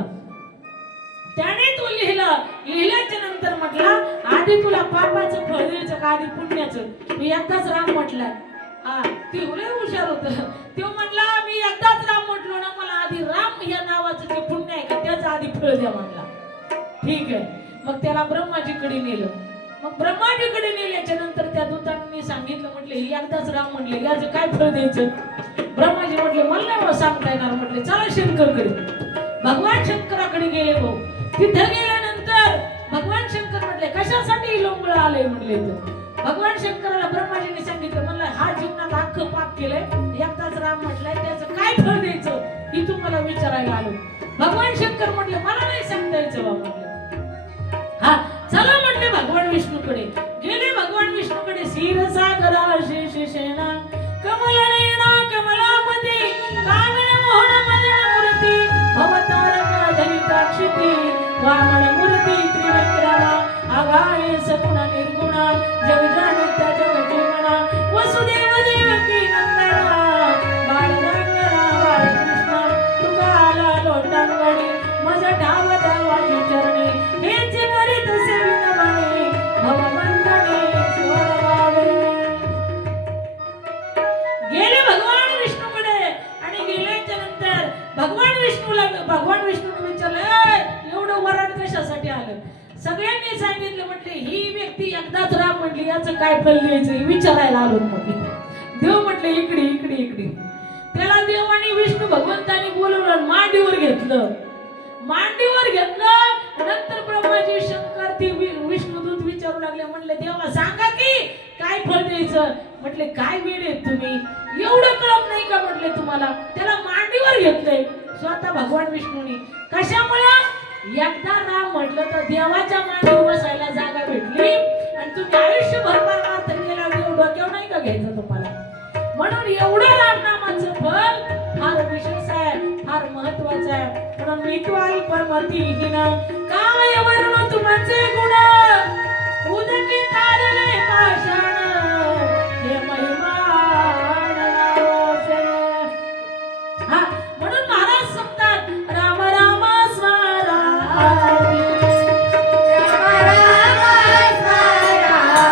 त्याने तो लिहिल्याच्या नंतर म्हटला आधी तुला पापाचं फळ द्यायचं का आधी पुण्याचं. मी एकदाच राम म्हटलाय. हा ती हुशार होत. तो म्हटला मी एकदाच राम म्हटलो ना, मला आधी राम या नावाचं जे पुण्य आहे का त्याचं आधी फळ द्या म्हटला. ठीक आहे. मग त्याला ब्रह्माजीकडे नेलं. मग ब्रह्माजीकडे नेल्याच्या नंतर त्या दूतांनी सांगितलं, म्हटले ही एकदाच राम म्हणले, याचं काय फळ द्यायचं. ब्रह्माजी म्हटले मला नाही सांगता येणार. म्हटले चला शंकरकडे. भगवान शंकराकडे गेले. भाऊ तिथे गेल्यानंतर भगवान शंकर म्हटले कशासाठी लोंगळ आले म्हटले. भगवान शंकराला ब्रह्माजीने सांगितलं, म्हणलं हा जीवनात अख्खं पाप केलंय, एकदाच राम म्हटलंय, त्याचं काय फळ द्यायचं ही तुम्हाला विचारायला आलो. भगवान शंकर म्हटले मला नाही सांगता यायचं बा म्हटले. हा चला म्हटले भगवान विष्णूकडे गेले. भगवान विष्णूकडे क्षीरसागरा शेषेना कमल नयना कमलापती कामिनी मोहन मदन मूर्ती भवतारका धरिताक्षिती वामन मूर्ती त्रिविक्रमा आगाये सगुण निर्गुणा जग जाणता जग जीवना वसुदेव देवकी नंदना बाळगंगना बाळकृष्ण तुका आला लोटांगणी मज ठावता वाजी चरणी हेच करीत सेविनवणी भवबंधने सोडवावे. गेले भगवान विष्णूकडे आणि गेल्याच्या नंतर भगवान विष्णूने विचारलं एवढं वराड कशासाठी आलं. सगळ्यांनी सांगितलं, म्हटले ही व्यक्ती एकदाच राम म्हटली, याचं काय फल द्यायचं विचारायला आलो म्हटले. देव म्हटले इकडे इकडे इकडे. त्याला देव आणि विष्णू भगवंतानी बोलवलं, मांडीवर घेतलं. नंतर ब्रह्माजी शंकर ती विष्णुदूत विचारू लागले, म्हणले देवा सांगा की काय फळ द्यायचं. म्हटले काय वेळ आहेत तुम्ही, एवढं कळत नाही का म्हटले तुम्हाला. त्याला मांडीवर घेतलंय स्वतः भगवान विष्णूने. कशामुळे एकदा राम म्हटलं तर देवाच्या मांडीवर बसायला जागा भेटली आणि तुम्ही आयुष्यभर मारणार तर गेला देव डोक्यावर नाही का घ्यायचं तुम्हाला. म्हणून एवढं रामनामाचं फल फार विशेष आहे, फार महत्वाचं आहे. म्हणून मित्वाल परमतीहीन काय वर्ण तुमचे गुण उदकी तारले पाषाण हे महिमान नावाचे. हा म्हणून महाराज सांगतात राम राम स्मरामी राम राम स्मरामी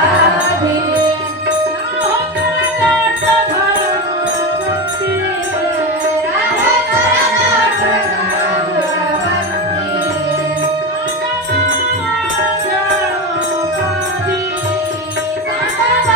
राहो करगाट घालून भक्ती राहो करगाट घालून भक्ती सांगा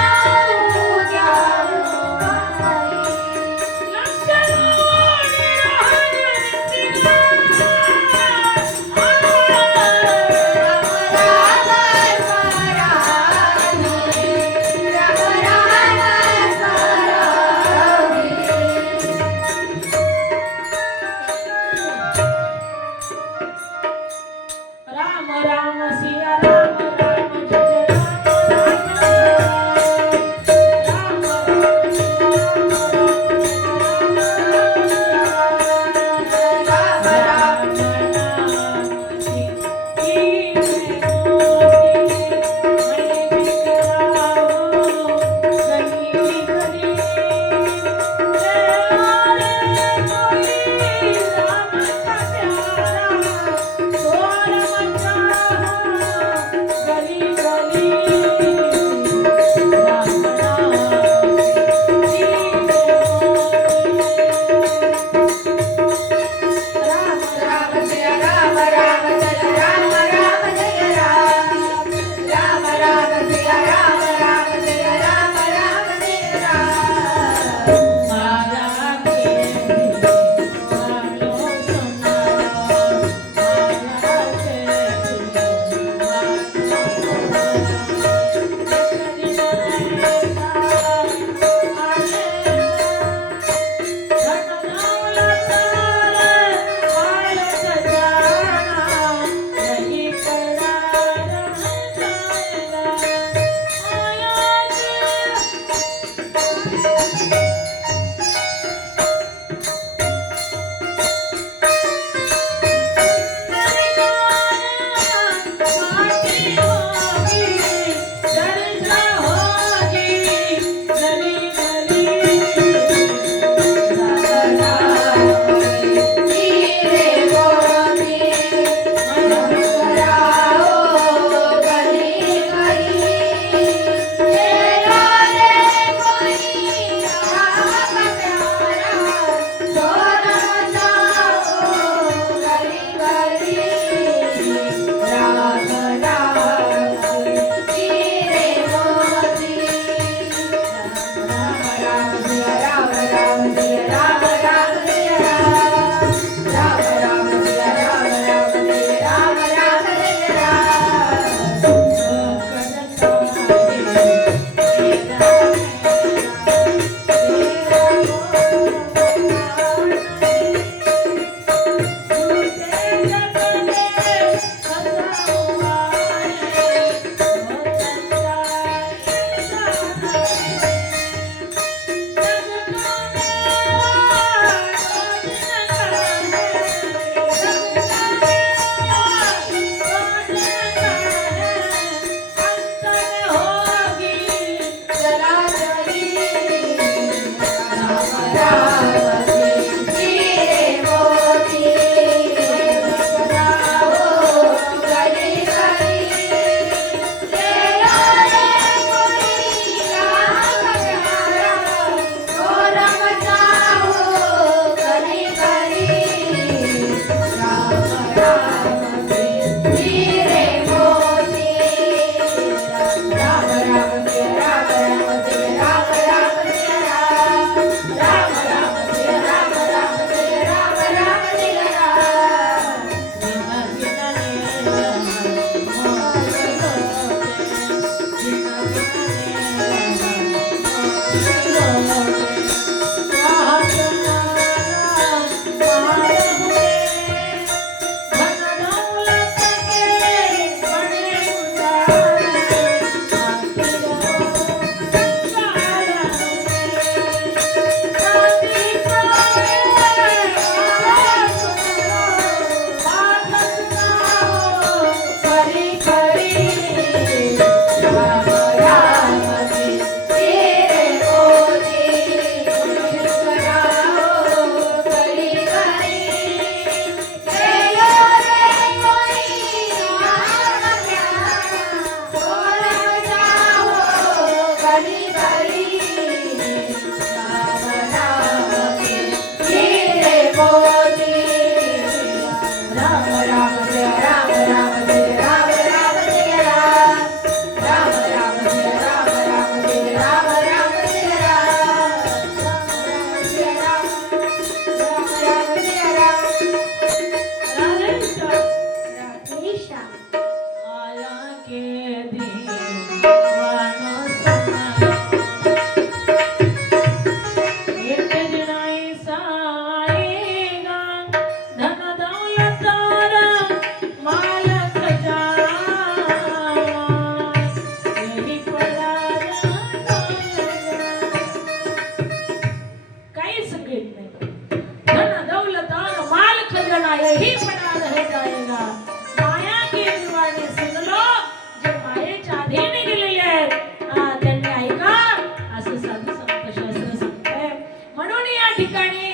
ठिकाणी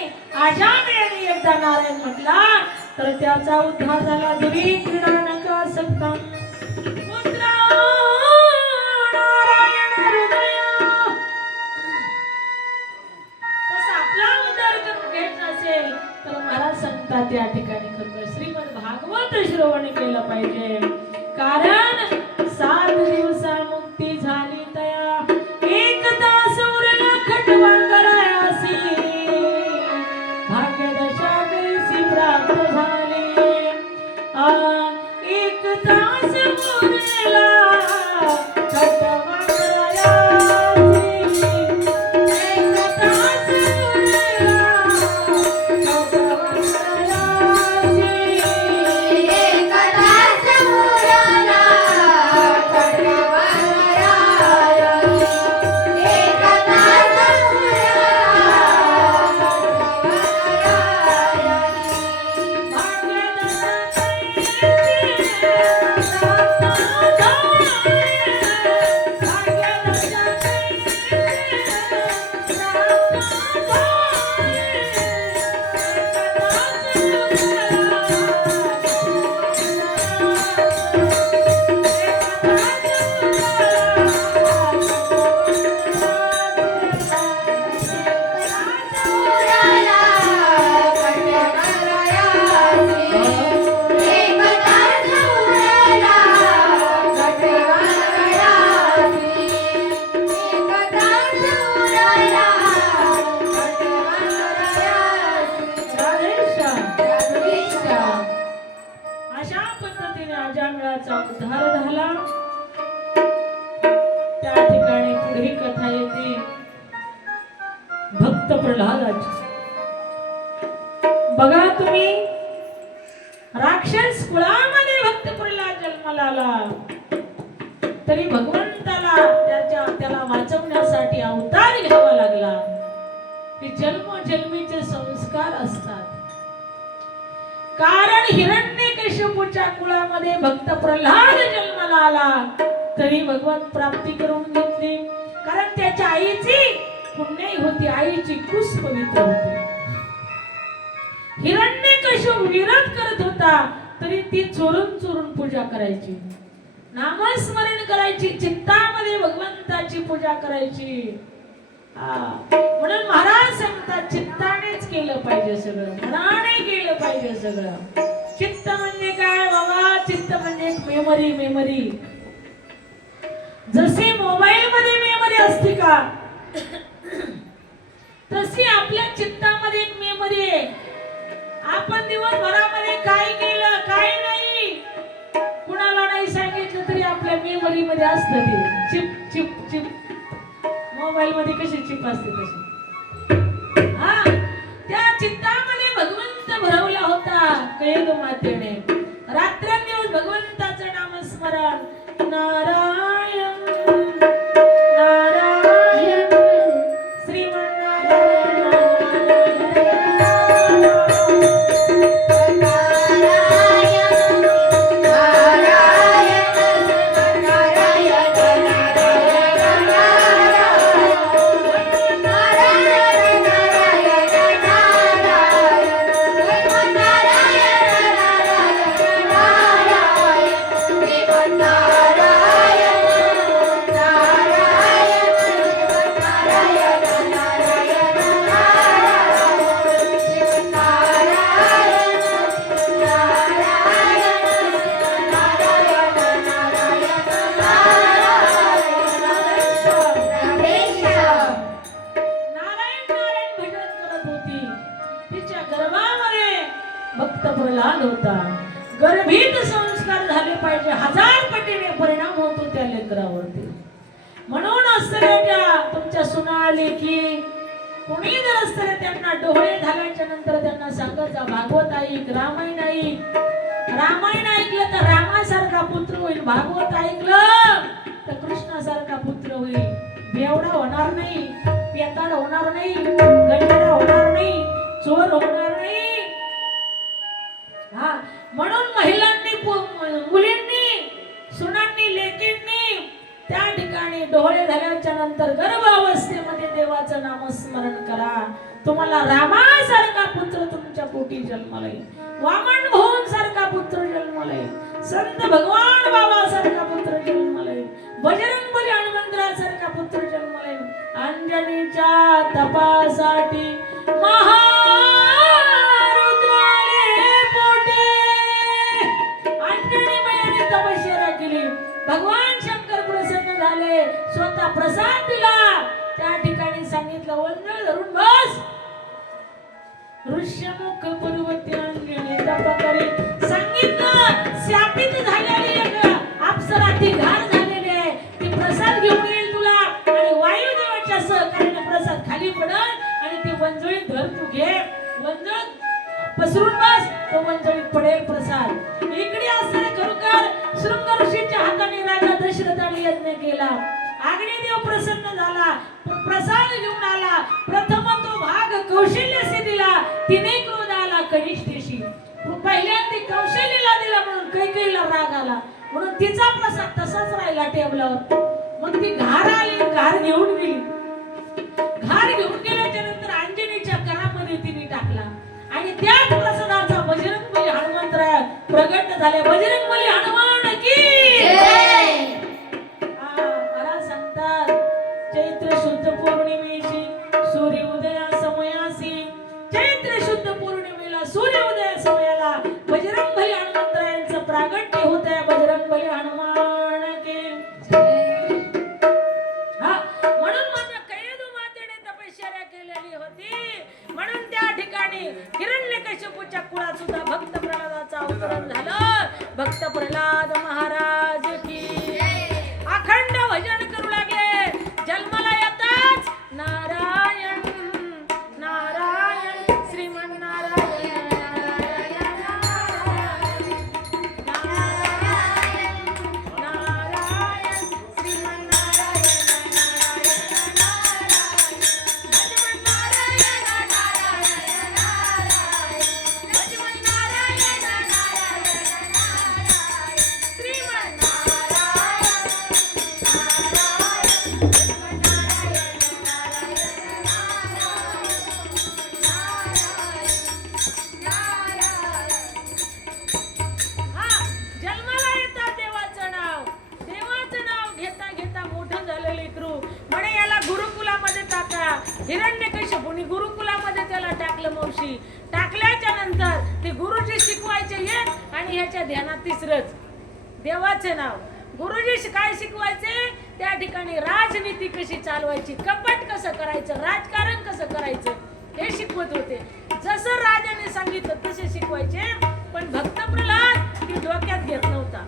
अशा वेळेने एकदा नारायण म्हटला तर त्याचा उद्धार झाला. दुरी क्रीडा नका सकता पुत्रा नारायण हृदय. तसा आपला उद्धार करून घ्यायचा असेल तर महाराज सांगतात त्या ठिकाणी खरं श्रीमद भागवत श्रवण केलं पाहिजे. कारण 7 दिवसा मुक्ती झाली तया, 1 तास उरला खटवा करायासी, भाग्यदशा कैसी प्राप्त झाली. 1 तास उरला खटवा करायासी, 1 तास उरला खटवा करायासी. अशा पद्धतीने अजामिळाचा उद्धार झाला. त्या ठिकाणी पुढे कथा येते भक्त प्रल्हादाची. बघा तुम्ही, राक्षस कुळामध्ये भक्त प्रल्हाद जन्माला आला तरी भगवंताला त्याला वाचवण्यासाठी अवतार घ्यावा लागला. की जन्मजन्मीचे संस्कार असतात. कारण हिरण्यकश्यपूच्या कुळामध्ये भक्त प्रल्हाद जन्माला आला तरी भगवंत प्राप्ती करून घेतली. कारण त्याच्या आईची पुण्याई होती, आईची कुस पवित्र होती. हिरण्यकश्यप विरोध करत होता तरी ती चोरून चोरून पूजा करायची, नामस्मरण करायची, चित्तामध्ये भगवंताची पूजा करायची. म्हणून महाराज सांगतात चित्तानेच केलं पाहिजे सगळं, मनाने केलं पाहिजे सगळं. चित्त म्हणजे काय बाबा? चित्त म्हणजे एक मेमरी. जशी मोबाईल मध्ये मेमरी असते का तशी आपल्या चित्तामध्ये एक मेमरी आहे. आपण दिवसभरामध्ये काय केलं काय नाही कुणाला नाही सांगितलं तरी आपल्या मेमरी मध्ये असतं ते. चिप चिप चिप मोबाईल मध्ये कशी चिप असते तशी. त्या चित्तामध्ये भगवंत भरवला होता कैद मातेने. रात्रंदिवस भगवंताचं नामस्मरण. नारायण नारायण श्रीमन्नारायण होता. गर्भीत संस्कार झाले पाहिजे, 1000 पटीने परिणाम होतो त्या लेकरावरती. म्हणून असल्याच्या तुमच्या सुना लेकी कोणी जर असले त्यांना डोळे झाल्याच्या नंतर त्यांना सांगत जा भागवत ऐक, रामायण ऐक. रामायण ऐकलं तर रामासारखा पुत्र होईल, भागवत ऐकलं तर कृष्णासारखा पुत्र होईल. बेवडा होणार नाही, पेताड होणार नाही, गंडा होणार नाही, चोर होणार नाही. म्हणून महिलांनी मुलींनी सुनांनी लेकींनी त्या ठिकाणी डोळे झाल्याच्या नंतर गर्भावस्थेमध्ये देवाचं नामस्मरण स्मरण करा. तुम्हाला रामासारखा पुत्र तुमच्या पोटी जन्माला येईल, वामन भाऊंसारखा पुत्र जन्माला येईल, संत भगवान बाबासारखा पुत्र जन्माला येईल, बजरंगबली हनुमंतरासारखा पुत्र जन्माला येईल. अंजनीच्या तपासाठी महारुद्राले पोटे अंजनी मैयाने तपश्चर्या केली. भगवान शंकर प्रसन्न झाले, स्वतः प्रसाद दिला. त्या ठिकाणी सांगितलं वंजळ धरून बस. ऋष्यमुख पर्वती अंजनी तप करी. सांगितलं शापित झालेली एक अप्सरा ती घाण झालेली आहे, ती प्रसाद घेऊन येईल तुला आणि वायुदेवाच्या सहकार्याने प्रसाद खाली पडल आणि ती वंजळी धर तू घे. वंजळ पसरून बस, तो वंजळीत पडेल प्रसाद. इकडे असणारे खरोखर शृंग ऋषीच्या हाताने राजा दशरथाने यज्ञ केला. अग्निदेव प्रसन्न झाला, प्रसाद घेऊन आला. प्रथम तो भाग कौशल्याशी दिला, तिने क्रोध आला कनिष्ठेशी. पहिल्यांदा कौशल्याला दिला म्हणून कैकेयीला राग आला, म्हणून तिचा प्रसाद तसाच राहिला टेबलावर. मग ती घार आली, घार घेऊन गेली. घार घेऊन गेल्याच्या नंतर अंजनीच्या करामध्ये तिने टाकला आणि त्याच प्रसादाचा बजरंगबली हनुमंतराय प्रगट झाले. बजरंगबली हनुमान की मला सांगतात चैत्र शुद्ध पौर्णिमेची सूर्योदया समयासी, चैत्र शुद्ध पौर्णिमेला सूर्योदय समयाला बजरंगबली हनुमंतरायांचं प्रागट्य होत आहे. बजरंगबली हनुमान की म्हणून माझ्या कैदू मातेने तपश्चर्या केलेली होती. म्हणून त्या ठिकाणी हिरण्यकशिपूच्या कुळात सुद्धा भक्त प्रल्हादाचा अवतरण झालं. भक्त प्रल्हाद महाराज की अखंड भजन करू लागले. जन्माला येताच नारायण नारायण श्रीमन नारायण नारायण नारायण श्रीमन हिरण्यकशिपूने गुरुकुलामध्ये त्याला टाकलं. मावशी टाकल्याच्या नंतर ते गुरुजी शिकवायचे एक आणि ह्याच्या ध्यानात तिसरंच देवाचे नाव. गुरुजी काय शिकवायचे, त्या ठिकाणी राजनीती कशी चालवायची, कपट कसं करायचं, राजकारण कसं करायचं हे शिकवत होते. जसं राजाने सांगितलं तसे शिकवायचे. पण भक्त प्रल्हाद ती डोक्यात घेत नव्हता.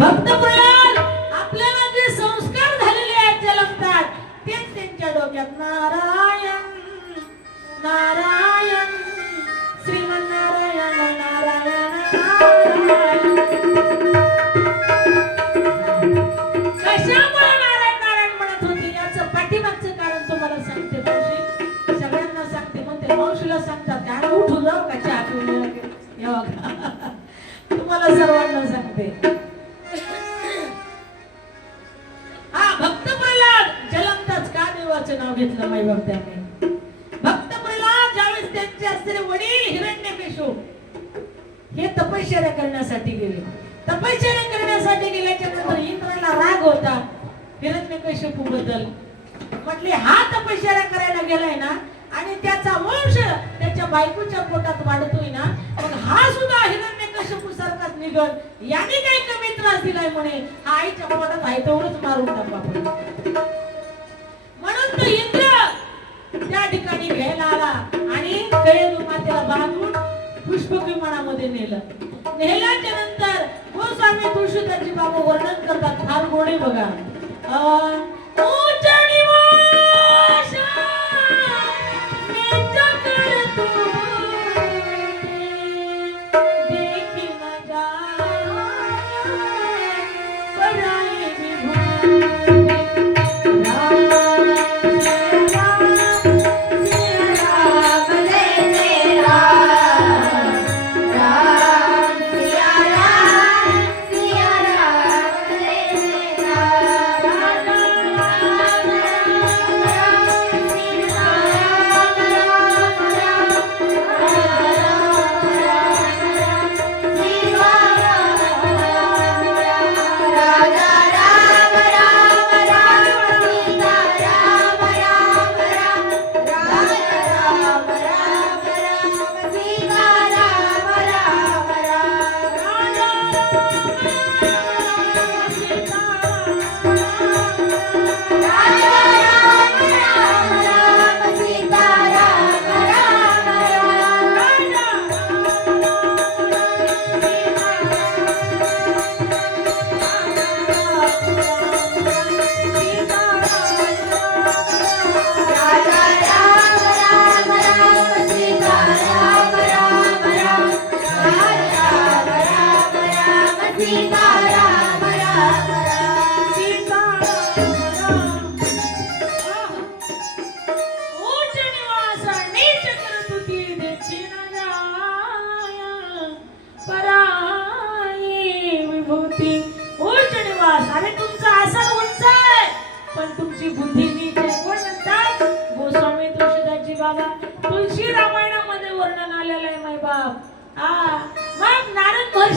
भक्त प्रल्हाद आपल्याला जे संस्कार झालेले आहेत जन्मतात तेच त्यांच्या डोक्यात. नारायण नारायण श्रीमन नारायण नारायण नारायण. कशामुळे नारायण नारायण म्हणत होते याचं पाठीमागचं कारण तुम्हाला सांगते. मावशी सगळ्यांना सांगते, म्हणते मावशीला सांगतात काय उठू जाऊ का चहा पिऊन तुम्हाला सर्वांना सांगते. भक्त प्रल्हाद जलमताच का देवाचं नाव घेतलं माई बापत्याने. भक्त प्रल्हाद ज्यावेळेस त्यांचे असलेले वडील हिरण्यकशिपू हे तपश्चर्या करण्यासाठी गेले. तपश्चर्या करण्यासाठी गेल्याच्या नंतर इंद्राला राग होता हिरण्यकशिपू बद्दल. म्हटले हा तपश्चर्या करायला गेलाय ना आणि त्याचा वंश त्याच्या बायकोच्या पोटात वाढतोय ना, मग हा सुद्धा हिरण्यकशिपू सारखाच निघल. याने काही कमी त्रास दिलाय म्हणे, हा आईच्या पोटात आहे तेवढंच मारून टाकू आपण. म्हणून तो इंद्र त्या ठिकाणी घ्यायला आला आणि कैकेयी मातेला बांधून पुष्पक विमानामध्ये नेलं. नेल्याच्या नंतर गोस्वामी तुळशीदासजी बाबा वर्णन करतात, फार गोडे बघा.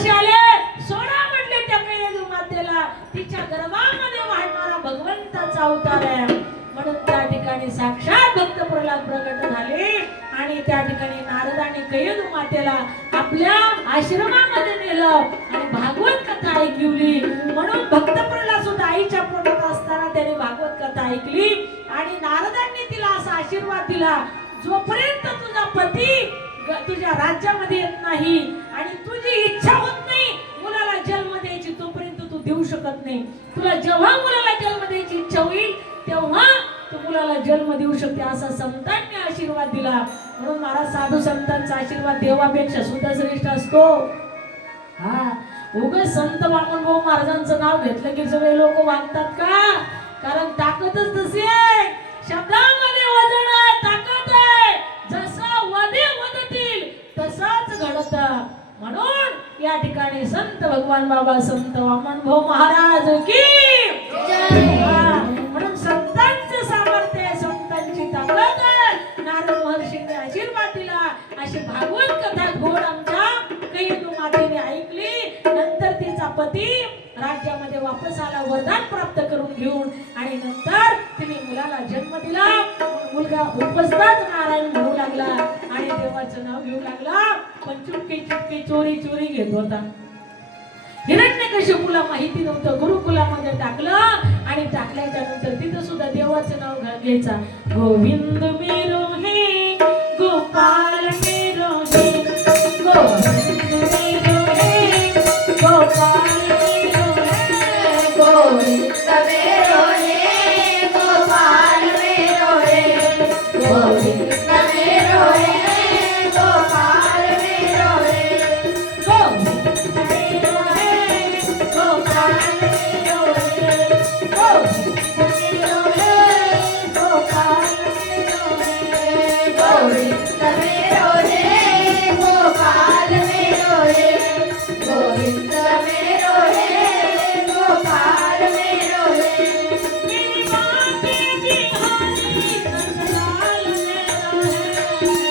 कसे आले सोडा म्हटले त्या कैलास मातेला तिच्या गर्भामध्ये वाढणारा भगवंताचा अवतार आहे म्हणून त्या ठिकाणी साक्षात भक्त प्रल्हाद प्रगट झाले आणि त्या ठिकाणी नारदाने कैलास मातेला आपल्या आश्रमामध्ये नेलं आणि भागवत कथा ऐकवली म्हणून भक्त प्रल्हाद सुद्धा आईच्या पोटात असताना त्याने भागवत कथा ऐकली आणि नारदांनी तिला असा आशीर्वाद दिला जोपर्यंत तुझा पती तुझ्या राज्यामध्ये येत नाही आणि तुझी इच्छा होत नाही मुलाला जन्म द्यायची तोपर्यंत तू देऊ शकत नाही तुला जेव्हा मुलाला जन्म द्यायची इच्छा होईल तेव्हा तू मुलाला जन्म देऊ शकते असा संतांनी आशीर्वाद दिला म्हणून महाराज साधू संतांचा आशीर्वाद देवापेक्षा सुद्धा श्रेष्ठ असतो हा उगाच संत वामनभाऊ महाराजांचं नाव घेतलं की सगळे लोक वागतात का कारण ताकदच तशी आहे शब्दामध्ये वजन आहे ताकद आहे जसं वदे वदतील तसंच घडत म्हणून या ठिकाणी संत भगवान बाबा संत वामनभाऊ महाराज की म्हणून संतांचं सामर्थ्य संतांची ताकद आहे नारद महर्षींनी आशीर्वाद दिला अशी भागवत कथा घोड आमच्या कैलास मातेने ऐकली नंतर तिचा पती राज्यामध्ये वापस आला वरदान प्राप्त करून घेऊन आणि नंतर तिने मुलाला जन्म दिला मुलगा उपस्थित नारायण म्हणू लागला आणि देवाचं नाव घेऊ लागला पण चुपके चुपके चोरी चोरी घेत होता हिरण्यकशिपूला माहिती नव्हतं गुरुकुलामध्ये टाकलं आणि टाकल्याच्या नंतर तिथं सुद्धा देवाचं नाव घ्यायचा गोविंद मेरो हे गोपाल मेरो हे गोविंद मेरो हे गोपाल मेरो हे गोविंद मेरो हे गोपाल मेरो हे गोविंद मेरो हे गोपाल मेरो हे गोविंद मेरो हे गोपाल मेरो हे गोविंद मेरो हे गोपाल मेरो हे गोविंद मेरो हे गोपाल मेरो हे गोविंद मेरो हे गोपाल मेरो हे मेरी बातें बिहारी नंदलाल मेरो है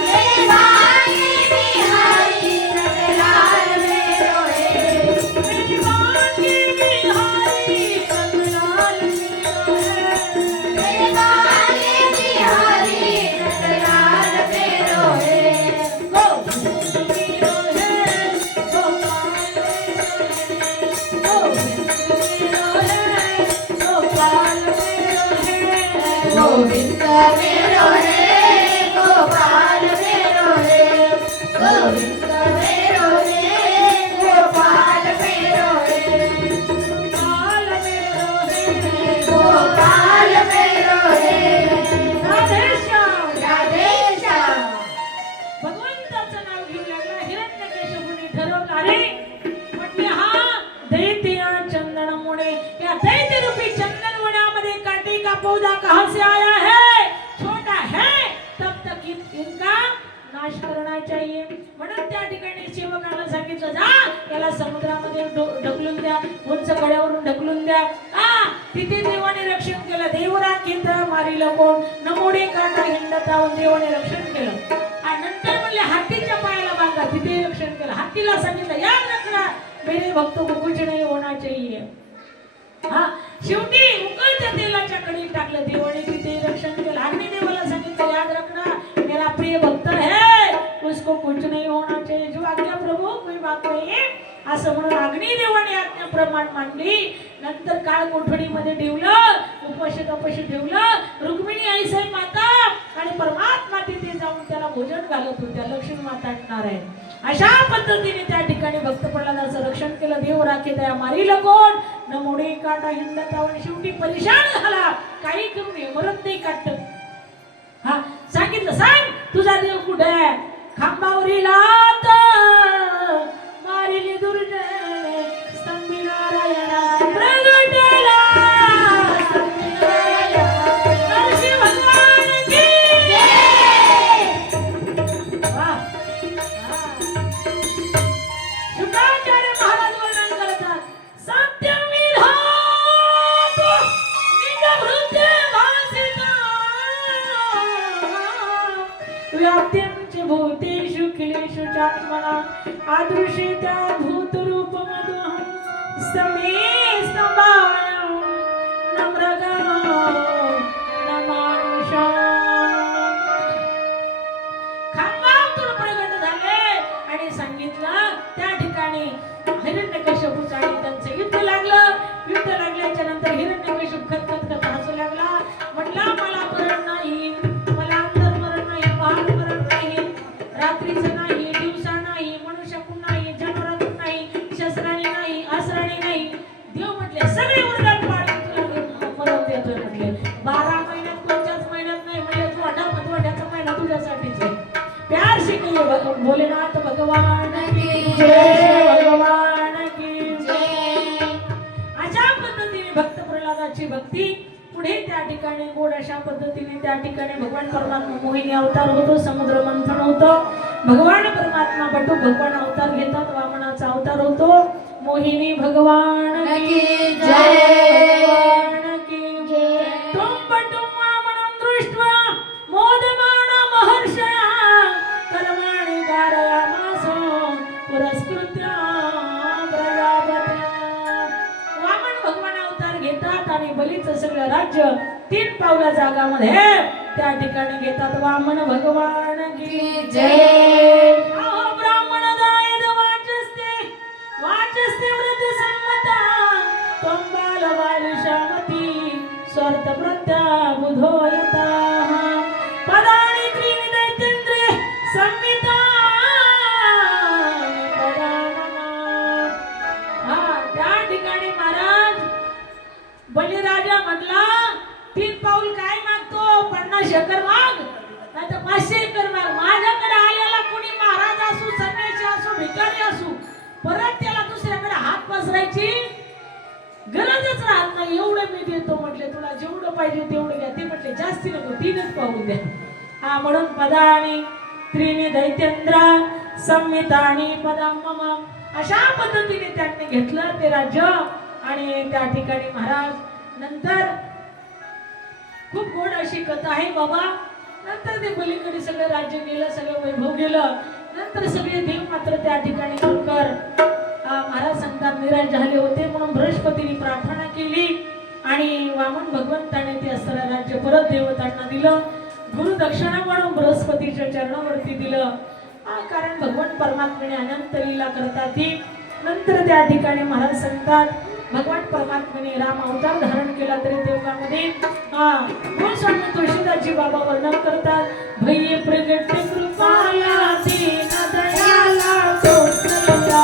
मेरे भाई बिहारी नंदलाल मेरो हे मेरी बातें बिहारी नंदलाल मेरो है मेरे भाई बिहारी नंदलाल मेरो हे गोविंद मेरो है गोपाल मेरो है गोविंद मेरो है गोपाल मेरो है गोविंद मेरो हे गोपाल मेरो हे गोविंद मेरो हे गोपाल मेरो हे गोपाल मेरो है गोपाल मेरो हे राधे श्याम राधे श्याम भगवंताचं नाव घेऊ लागला हिरण्यकशिपूने ठरवलं अरे म्हटले हा दैत्य चंदनमुळे या दैत्य रूपी चंदनवनामध्ये काटे का पौधा कहां से आया है छोटा है तब तक इनका नाश करना चाहिए म्हणून त्या ठिकाणी सेवकांना सांगितलं जा याला समुद्रामध्ये ढकलून द्या उंच कड्यावरून ढकलून द्या तिथे देवाने रक्षण केलं देवराखीत मारिलं कोण नमोडे काटा हिंडतावून देवाने रक्षण केलं आणि नंतर म्हणले हातीच्या पायाला बांधा तिथे रक्षण केलं हातीला सांगितलं याद रखना मेरे भक्तों को कुछ नहीं होना चाहिए हा शेवटी उकळत्या तेलाच्या कडीत टाकलं देवाने तिथे रक्षण केलं अग्निदेवाला सांगितलं याद रखना मेरा प्रिय भक्त है उसको कुछ नहीं होना चाहिए जो आज्ञा प्रभु कोई बात नहीं है असं म्हणून अग्निदेवाने आज्ञा प्रमाण मांडली नंतर काळ कोठडीमध्ये ठेवलं उपाशी तपाशी ठेवलं रुक्मिणी आई साहेब माता आणि परमात्मा तिथे जाऊन त्याला भोजन घालत होत्या लक्ष्मी माता नारायण अशा पद्धतीने त्या ठिकाणी भक्त प्रल्हादाचं रक्षण केलं देव राखे त्या मारिलं कोण न मोडे काटा हिंडतावून शेवटी परेशान झाला काही करून हे मरत नाही काट हा सांगितलं सांग तुझा देव कुठे आहे खांबावरील आत मारिली दुर्जय स्तंभी नारायणा प्रगटला स्तंभी नारायणा नरसिंह भगवान की जय वाह शुक्राचार्य महाराज वर्णन करतात सत्यविधात निजभृत्य भासिता व्याप्त्यं च भूतेषु खिलेषु चात्मना आदृश्येत्या भूतरूपमदोहं स्तमे स्तंभावनं न मृगा न मानुषा. खांबातून प्रगट झाले आणि सांगितलं त्या ठिकाणी हिरण्यकश्यपूचं आणि त्यांचं युद्ध लागलं. युद्ध लागल्याच्या नंतर हिरण्यकश्यप खत हसू लागला. म्हटला मला मरण नाही, मला अंतर मरण नाही, पहाड मरण नाही, रात्रीचं नाही, दिवसा नाही, मनुष्याकडून नाही, जनावरांकडून नाही, शस्त्राने नाही, अस्त्राने नाही. देव म्हटले सगळे वर्गात पाडून तुला मरण देतोय म्हटले. 12 महिन्यात कोणत्याच महिन्यात नाही म्हटले. तू आठवड्याचा महिना तुझ्यासाठीच आहे. प्यार से कहिए भोलेनाथ भगवान की जय, भगवान की जय. अशा पद्धतीने भक्त प्रल्हादाची भक्ती पुढे त्या ठिकाणी गोड अशा पद्धतीने त्या ठिकाणी भगवान परमात्मा मोहिनी अवतार होतो, समुद्र मंथन होतं. भगवान परमात्मा बटू भगवान अवतार घेतात, वामनाचा अवतार होतो. मोहिनी भगवान की जय, भगवान की जय. तुम बटू वामनं दृष्ट्वा मोदमान महर्षया कर्माणि कारयामासो पुरस्कृत्य प्रजापत्या. वामन भगवान अवतार घेतात आणि बलीचं सगळं राज्य 3 पावला जागामध्ये त्या ठिकाणी घेतात. वामन भगवान की जय. अहो ब्राह्मण दायद वाचस्ते व्रत संमता त्वंबाल बालिशामती स्वार्थ प्रत्या बुधोयता पदानि त्रीणि दैत्येन्द्रे संमिता त्या ठिकाणी महाराज बलिराजा म्हटला 3 पाऊल काय मागतो? 50 एकर माग, नाही तर 500 एकर माग. माझ्याकडे आलेला कोणी महाराज असू, संन्यासी असू, भिकारी असू, परत त्याला दुसऱ्याकडे हात पसरायची गरजच राहत नाही. एवढं मी देतो म्हटले. तुला जेवढं पाहिजे तेवढं घ्या. ते म्हटले जास्ती नको, 3च पाऊल द्या. हा म्हणून पदानि त्रीणि दैत्येंद्र संमितानि पदं मम. अशा पद्धतीने त्यांनी घेतलं ते राज्य. आणि त्या ठिकाणी महाराज नंतर खूप गोड अशी कथा आहे बाबा. नंतर ते बलीकडे सगळं राज्य गेलं, सगळं वैभव गेलं. नंतर सगळे देव मात्र त्या ठिकाणी शंकर महाराज सांगतात निराश झाले होते. म्हणून बृहस्पतीने प्रार्थना केली आणि वामन भगवंताने ते असणारं राज्य परत देवतांना दिलं. गुरु दक्षिणा म्हणून बृहस्पतीच्या चरणावरती दिलं. कारण भगवान परमात्म्याने अनंत लीला करतात ती. नंतर त्या ठिकाणी महाराज सांगतात भगवान परमात्म्याने राम अवतार धारण केला तरी देवगामध्ये गोस्वामी तुळशीदासजी बाबा वर्णन करतात भैये प्रगट कृपाला दीन दयाला कोसळला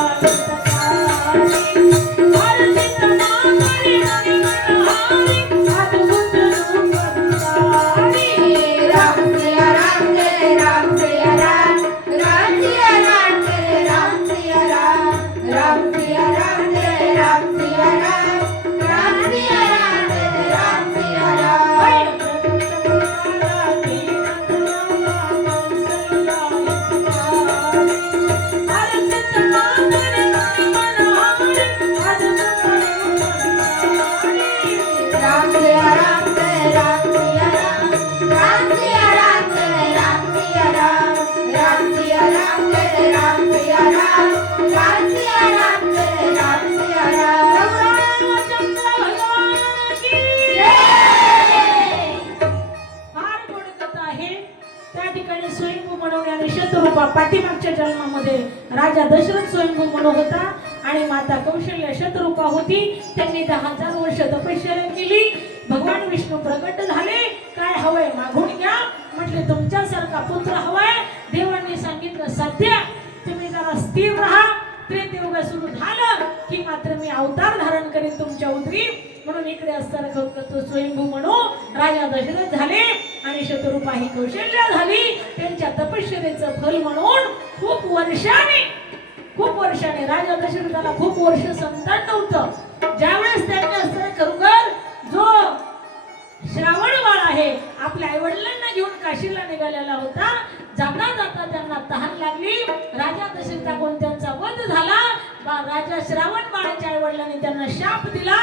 पाठीमागच्या जन्मामध्ये राजा दशरथ स्वयंभू म्हणून होता आणि माता कौशल्य शतरूपा होती. त्यांनी 10,000 वर्ष तपश्चर्या केली. भगवान विष्णू प्रकट झाले. काय हवंय मागून घ्या म्हटले. तुमच्यासारखा पुत्र हवाय. देवांनी सांगितलं सध्या तुम्ही जरा स्थिर राहा. त्रेतयुग सुरू झालं की मात्र मी अवतार धारण करेन तुमच्या उदरी. म्हणून इकडे असताना तो स्वयंभू म्हणून राजा दशरथ झाले आणि शतरूपा ही कौशल्य झाली. त्यांच्या तपश्चर्येचं फल म्हणून खूप वर्षाने राजा दशरथाला खूप वर्ष संतान नव्हतं. ज्यावेळेस त्यांनी असताना खरोखर जो श्रावण बाळ आहे आपल्या आई वडिलांना घेऊन काशीला निघालेला होता. जाता जाता त्यांना तहान लागली. राजा दशरथाकडून त्यांचा वध झाला. राजा श्रावण बाळाच्या आई वडिलांनी त्यांना शाप दिला.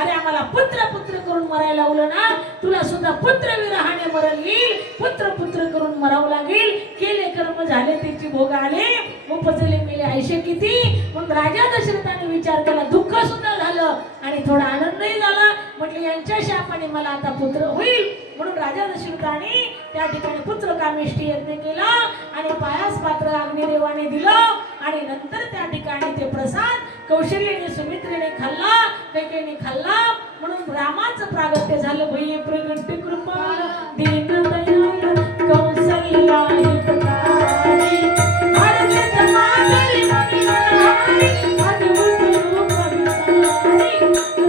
अरे आम्हाला पुत्र करून मरायला लावलं ना, तुला सुद्धा पुत्र विरहाने मरण येईल. पुत्र पुत्र करून मरावं लागेल, केले कर्म झाले त्याची भोग आले, उपजले मेले आयुष्य किती. मग राजा दशरथाने विचार केला, दुःख सुद्धा झालं आणि थोडा आनंदही झाला. म्हटलं यांच्या शापाने मला आता पुत्र होईल. म्हणून राजा दशरथाने त्या ठिकाणी पुत्र कामेष्टी यज्ञ केला आणि पायास पात्र अग्निदेवाने दिलं आणि नंतर त्या ठिकाणी ते प्रसाद कौशल्यने सुमित्रेने खाल्ला, कैकेयीने खाल्ला. म्हणून रामाचं प्रागट्य झालं. भय्ये प्रगट कृपा दीनदयाल कौसल्या हितकारी, भारत मातरी मनोहारी, अद्भुत रूप विस्तारी.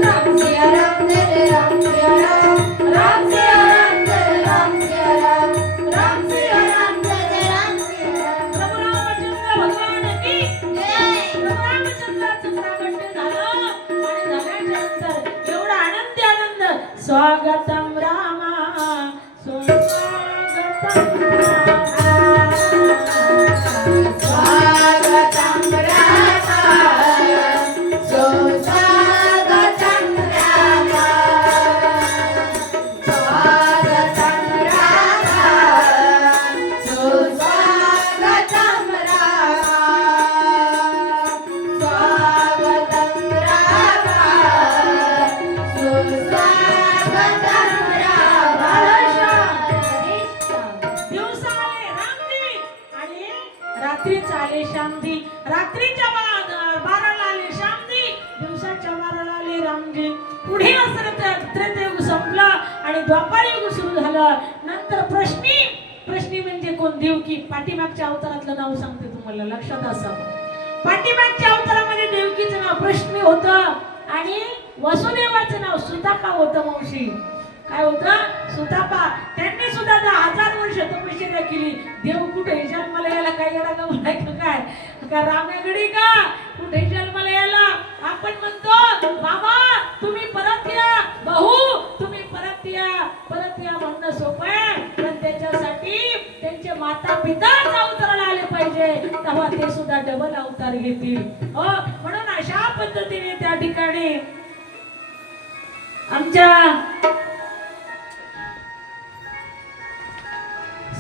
राम सिया राम जय राम सिया राम, राम सिया राम जय राम सिया राम, राम सिया राम जय राम सिया राम. प्रभू रामचंद्र भगवान की जय. प्रभू रामचंद्राचं प्रागट्य झालं आणि झाल्याच्या नंतर एवढा आनंद स्वागतम रामा सुस्वागतम रामा. स्वागतं रामा, सुस्वागतं रामा, स्वागतं रामा, सुस्वागतं रामा, स्वागतं रामा, सुस्वागतं रामा. दिवसा आले रामजी आणि रात्रीच आले श्यामजी. रात्रीच्या 12ला आले श्यामजी, दिवसाच्या 12ला आले रामजी. पुढे असं त्रेतायुग संपलं आणि द्वापारयुग सुरू झालं. नंतर प्रश्नी म्हणजे कोण? देवकी. पाठीमागच्या अवतारातलं नाव सांगते तुम्हाला, लक्षात असावं. पाठीमागच्या अवतारामध्ये देवकीचं नाव प्रश्नी होतं आणि वसुदेवाचं नाव सुतापा होतं. मावशी काय होतं? सुतापा. त्यांनी सुद्धा 10,000 वर्ष तपश्चर्या केली. देव कुठे जन्माला यायला काय येडा का म्हणायचं काय का रामेगडी का कुठे जन्माला यायला? आपण म्हणतो बाबा तुम्ही परत या, भाऊ तुम्ही परत या. परत या म्हणणं सोपं आहे, पण त्याच्यासाठी त्यांचे माता पिताच अवतराला आले पाहिजे, तेव्हा ते सुद्धा डबल अवतार घेतील. हो, म्हणून अशा पद्धतीने त्या ठिकाणी आमच्या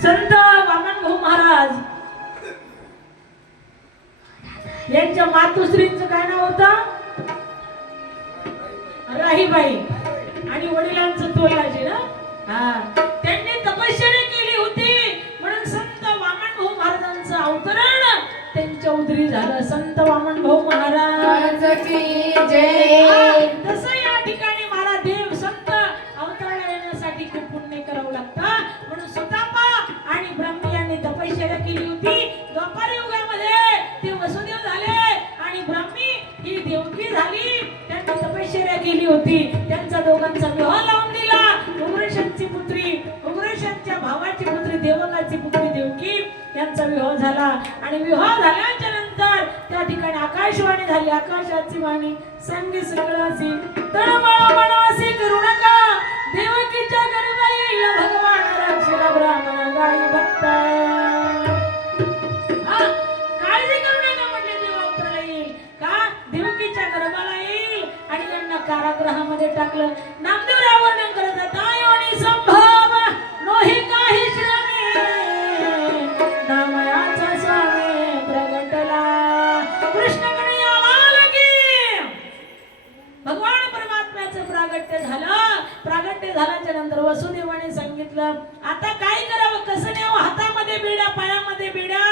संत वामनभाऊ महाराज यांच्या मातुश्रींचं काय नाव होतं? राहीबाई. आणि वडिलांचं तोलाजी ना. हा, त्यांनी तपश्चर्या केली होती म्हणून संत वामनभाऊ महाराजांचं अवतरण त्यांच्या उदरी झालं. संत वामनभाऊ महाराज की जय. तसं या ठिकाणी महाराज देव संत अवतराला येण्यासाठी खूप पुण्य करावं लागतं. म्हणून सुतापा आणि ब्रह्मी यांनी तपश्चर्या केली होती. द्वापार युगामध्ये ते वसुदेव झाले आणि ब्रह्मी ही देवकी झाली. त्यांनी तपश्चर्या केली होती. त्यांचा दोघांचा विवाह लावून दिला. उग्रसेनची पुत्री, उग्रसेनच्या भावाची पुत्री देवकाची पुत्री देवकी यांचा विवाह झाला. आणि विवाह झाल्याच्या नंतर त्या ठिकाणी आकाशवाणी झाली. आकाशाची वाणी सांगे सकळासी, तळमळ मनवासी करू नका, देवकीच्या गर्भ येईल भगवान रक्षला ब्राह्मण गाई भक्त. काळजी करू नका म्हटले, देव अवतराला येईल. का? देवकीच्या गर्भाला येईल. आणि यांना कारागृहामध्ये टाकलं. नामदेवराव वर्णन करतात, आणि संभव नोही काही श्रमे, नामयाचा स्वामी प्रगटला. कृष्णकडे यावा लगे. भगवान परमात्म्याचं प्रागट्य झालं. प्रागट्य झाल्याच्या नंतर वसुदेवाने सांगितलं, आता काय करावं, कसं न्यावं? हातामध्ये बेड्या, पायामध्ये बेड्या.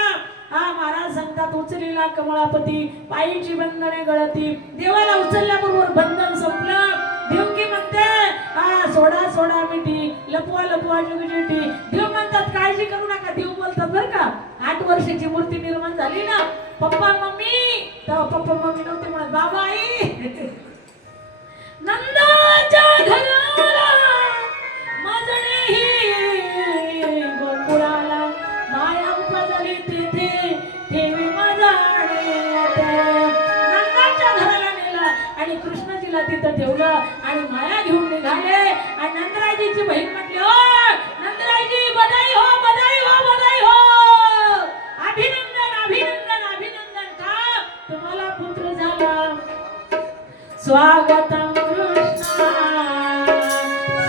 हा, महाराज सांगतात, उचलीला कमळापती, पायीची बंधने गळती. देवाला उचलल्याबरोबर बंधन संपलं. देवकी म्हणते, हा सोडा सोडा मिठी, लपवा लपवा जुगजिठी. देव म्हणतात काळजी करू नका. देव बोलतात बरं का, 8 वर्षाची मूर्ती निर्माण झाली ना, पप्पा मम्मी, तेव्हा पप्पा मम्मी नव्हते म्हणत, बाबा आई. नंदाच्या घराला मजणेही गोकुळाला, माया उपजली तिथे ठेवी मजाणे. नंदाच्या घराला नेलं आणि कृष्णजीला तिथं ठेवलं आणि माया घेऊन निघाले. आणि नंदरायजीची बहीण म्हटली, ओ नंदरायजी, बधाई हो, बधाई हो, बधाई हो, अभिनंदन अभिनंदन अभिनंदन. का? तुम्हाला पुत्र झाला. स्वागतम कृष्णा,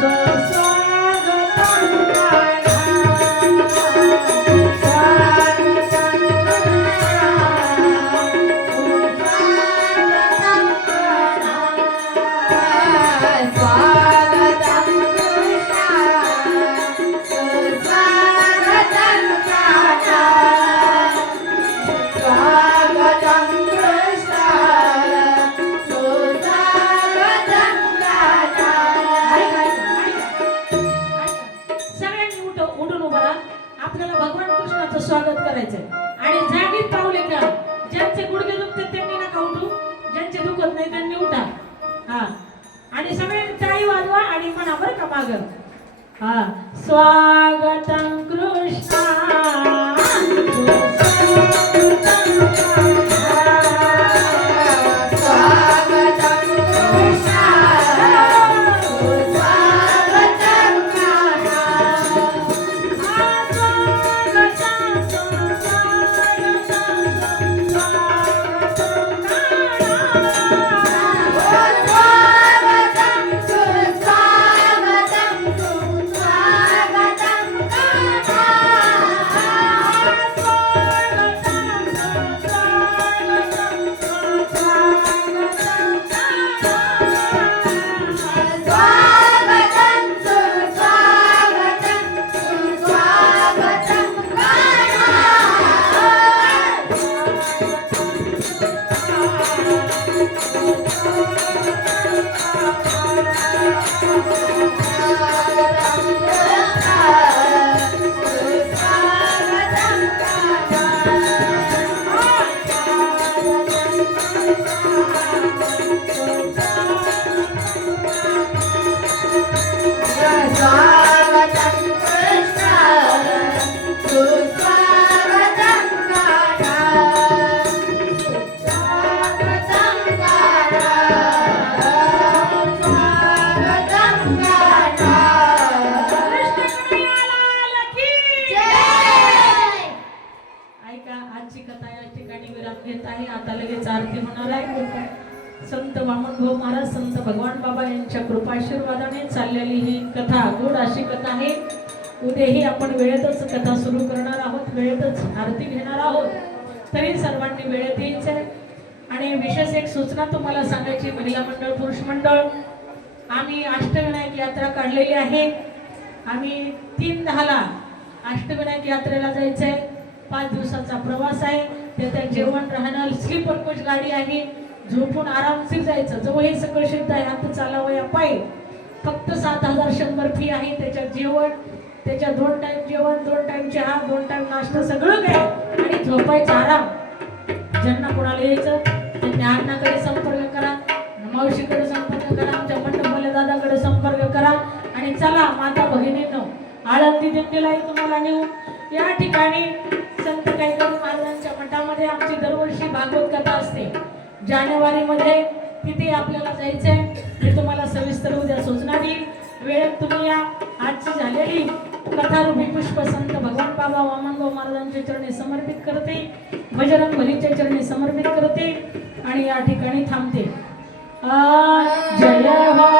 सुस्वागतम राधा. सगळ्यांनी उठून उभा राहा. आपल्याला भगवान कृष्णाचं स्वागत करायचंय. आणि जागीच पावले का ज्यांचे गुडघे दुखतात त्यांनी नका उठू, ज्यांचे दुखत नाही त्यांनी उठा. हा आणि सगळे टाळी वाजवा आणि म्हणा बरं का माग. हा स्वागतम कृष्णा संत वामनभाऊ महाराज संत भगवान बाबा यांच्या कृपाशीर्वादाने चाललेली ही कथा गोड अशी कथा आहे. उद्याही आपण वेळेतच कथा सुरू करणार आहोत, वेळेतच आरती घेणार आहोत. तरी सर्वांनी वेळेत यायचंय. आणि विशेष एक सूचना तुम्हाला सांगायची, महिला मंडळ पुरुष मंडळ आम्ही अष्टविनायक यात्रा काढलेली आहे. आम्ही 3:10ला अष्टविनायक यात्रेला जायचंय. 5 दिवसाचा प्रवास आहे. त्यात जेवण राहणं, स्लीपर कोच गाडी आहे, झोपून आरामशीर जायचं. जवळ हे सगळं सिद्ध आहे. आता चालावं या पायी. फक्त 7,100 फी आहे. त्याच्यात जेवण, त्याच्यात 2 टाइम जेवण, 2 टाइम चहा, 2 टाइम नाश्ता, सगळं काय. आणि झोपायचा आराम. ज्यांना कोणाला यायचं त्यांनी अण्णाकडे संपर्क करा, मावशीकडे संपर्क करा, आमच्या मंडपवाल्या दादाकडे संपर्क करा. आणि चला माता भगिनींनो, आळंदी दिंडीलाही तुम्हाला नेऊ. या ठिकाणी संत कैकाडी महाराजांच्या मठामध्ये आमची दरवर्षी भागवत कथा असते. जानेवारीमध्ये तिथे आपल्याला जायचंय. मी तुम्हाला सविस्तर उद्या सूचना देईल. वेळेत तुम्ही या. आजची झालेली कथारूपी पुष्प संत भगवान बाबा वामनभाऊ महाराजांच्या चरणी समर्पित करते, बजरंग बलीच्या चरणी समर्पित करते आणि या ठिकाणी थांबते. जय हो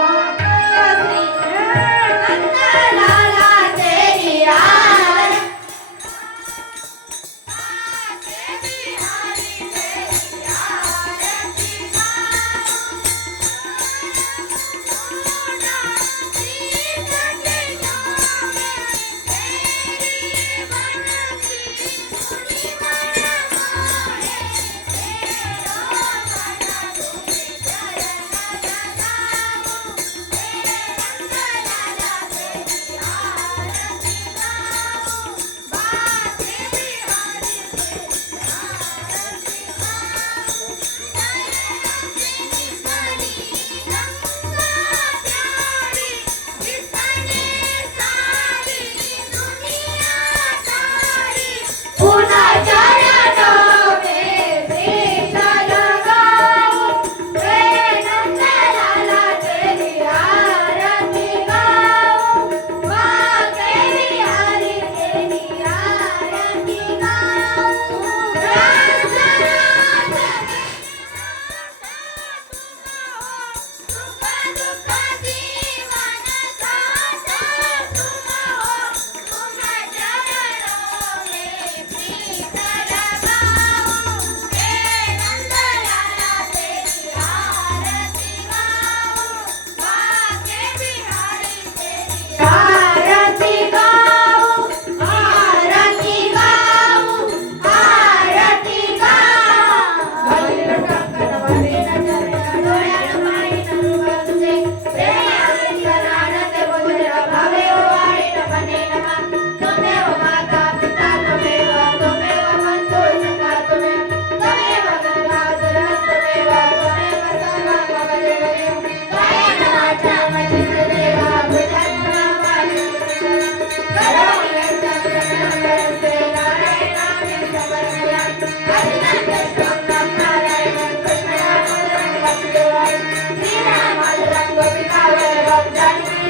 लाडके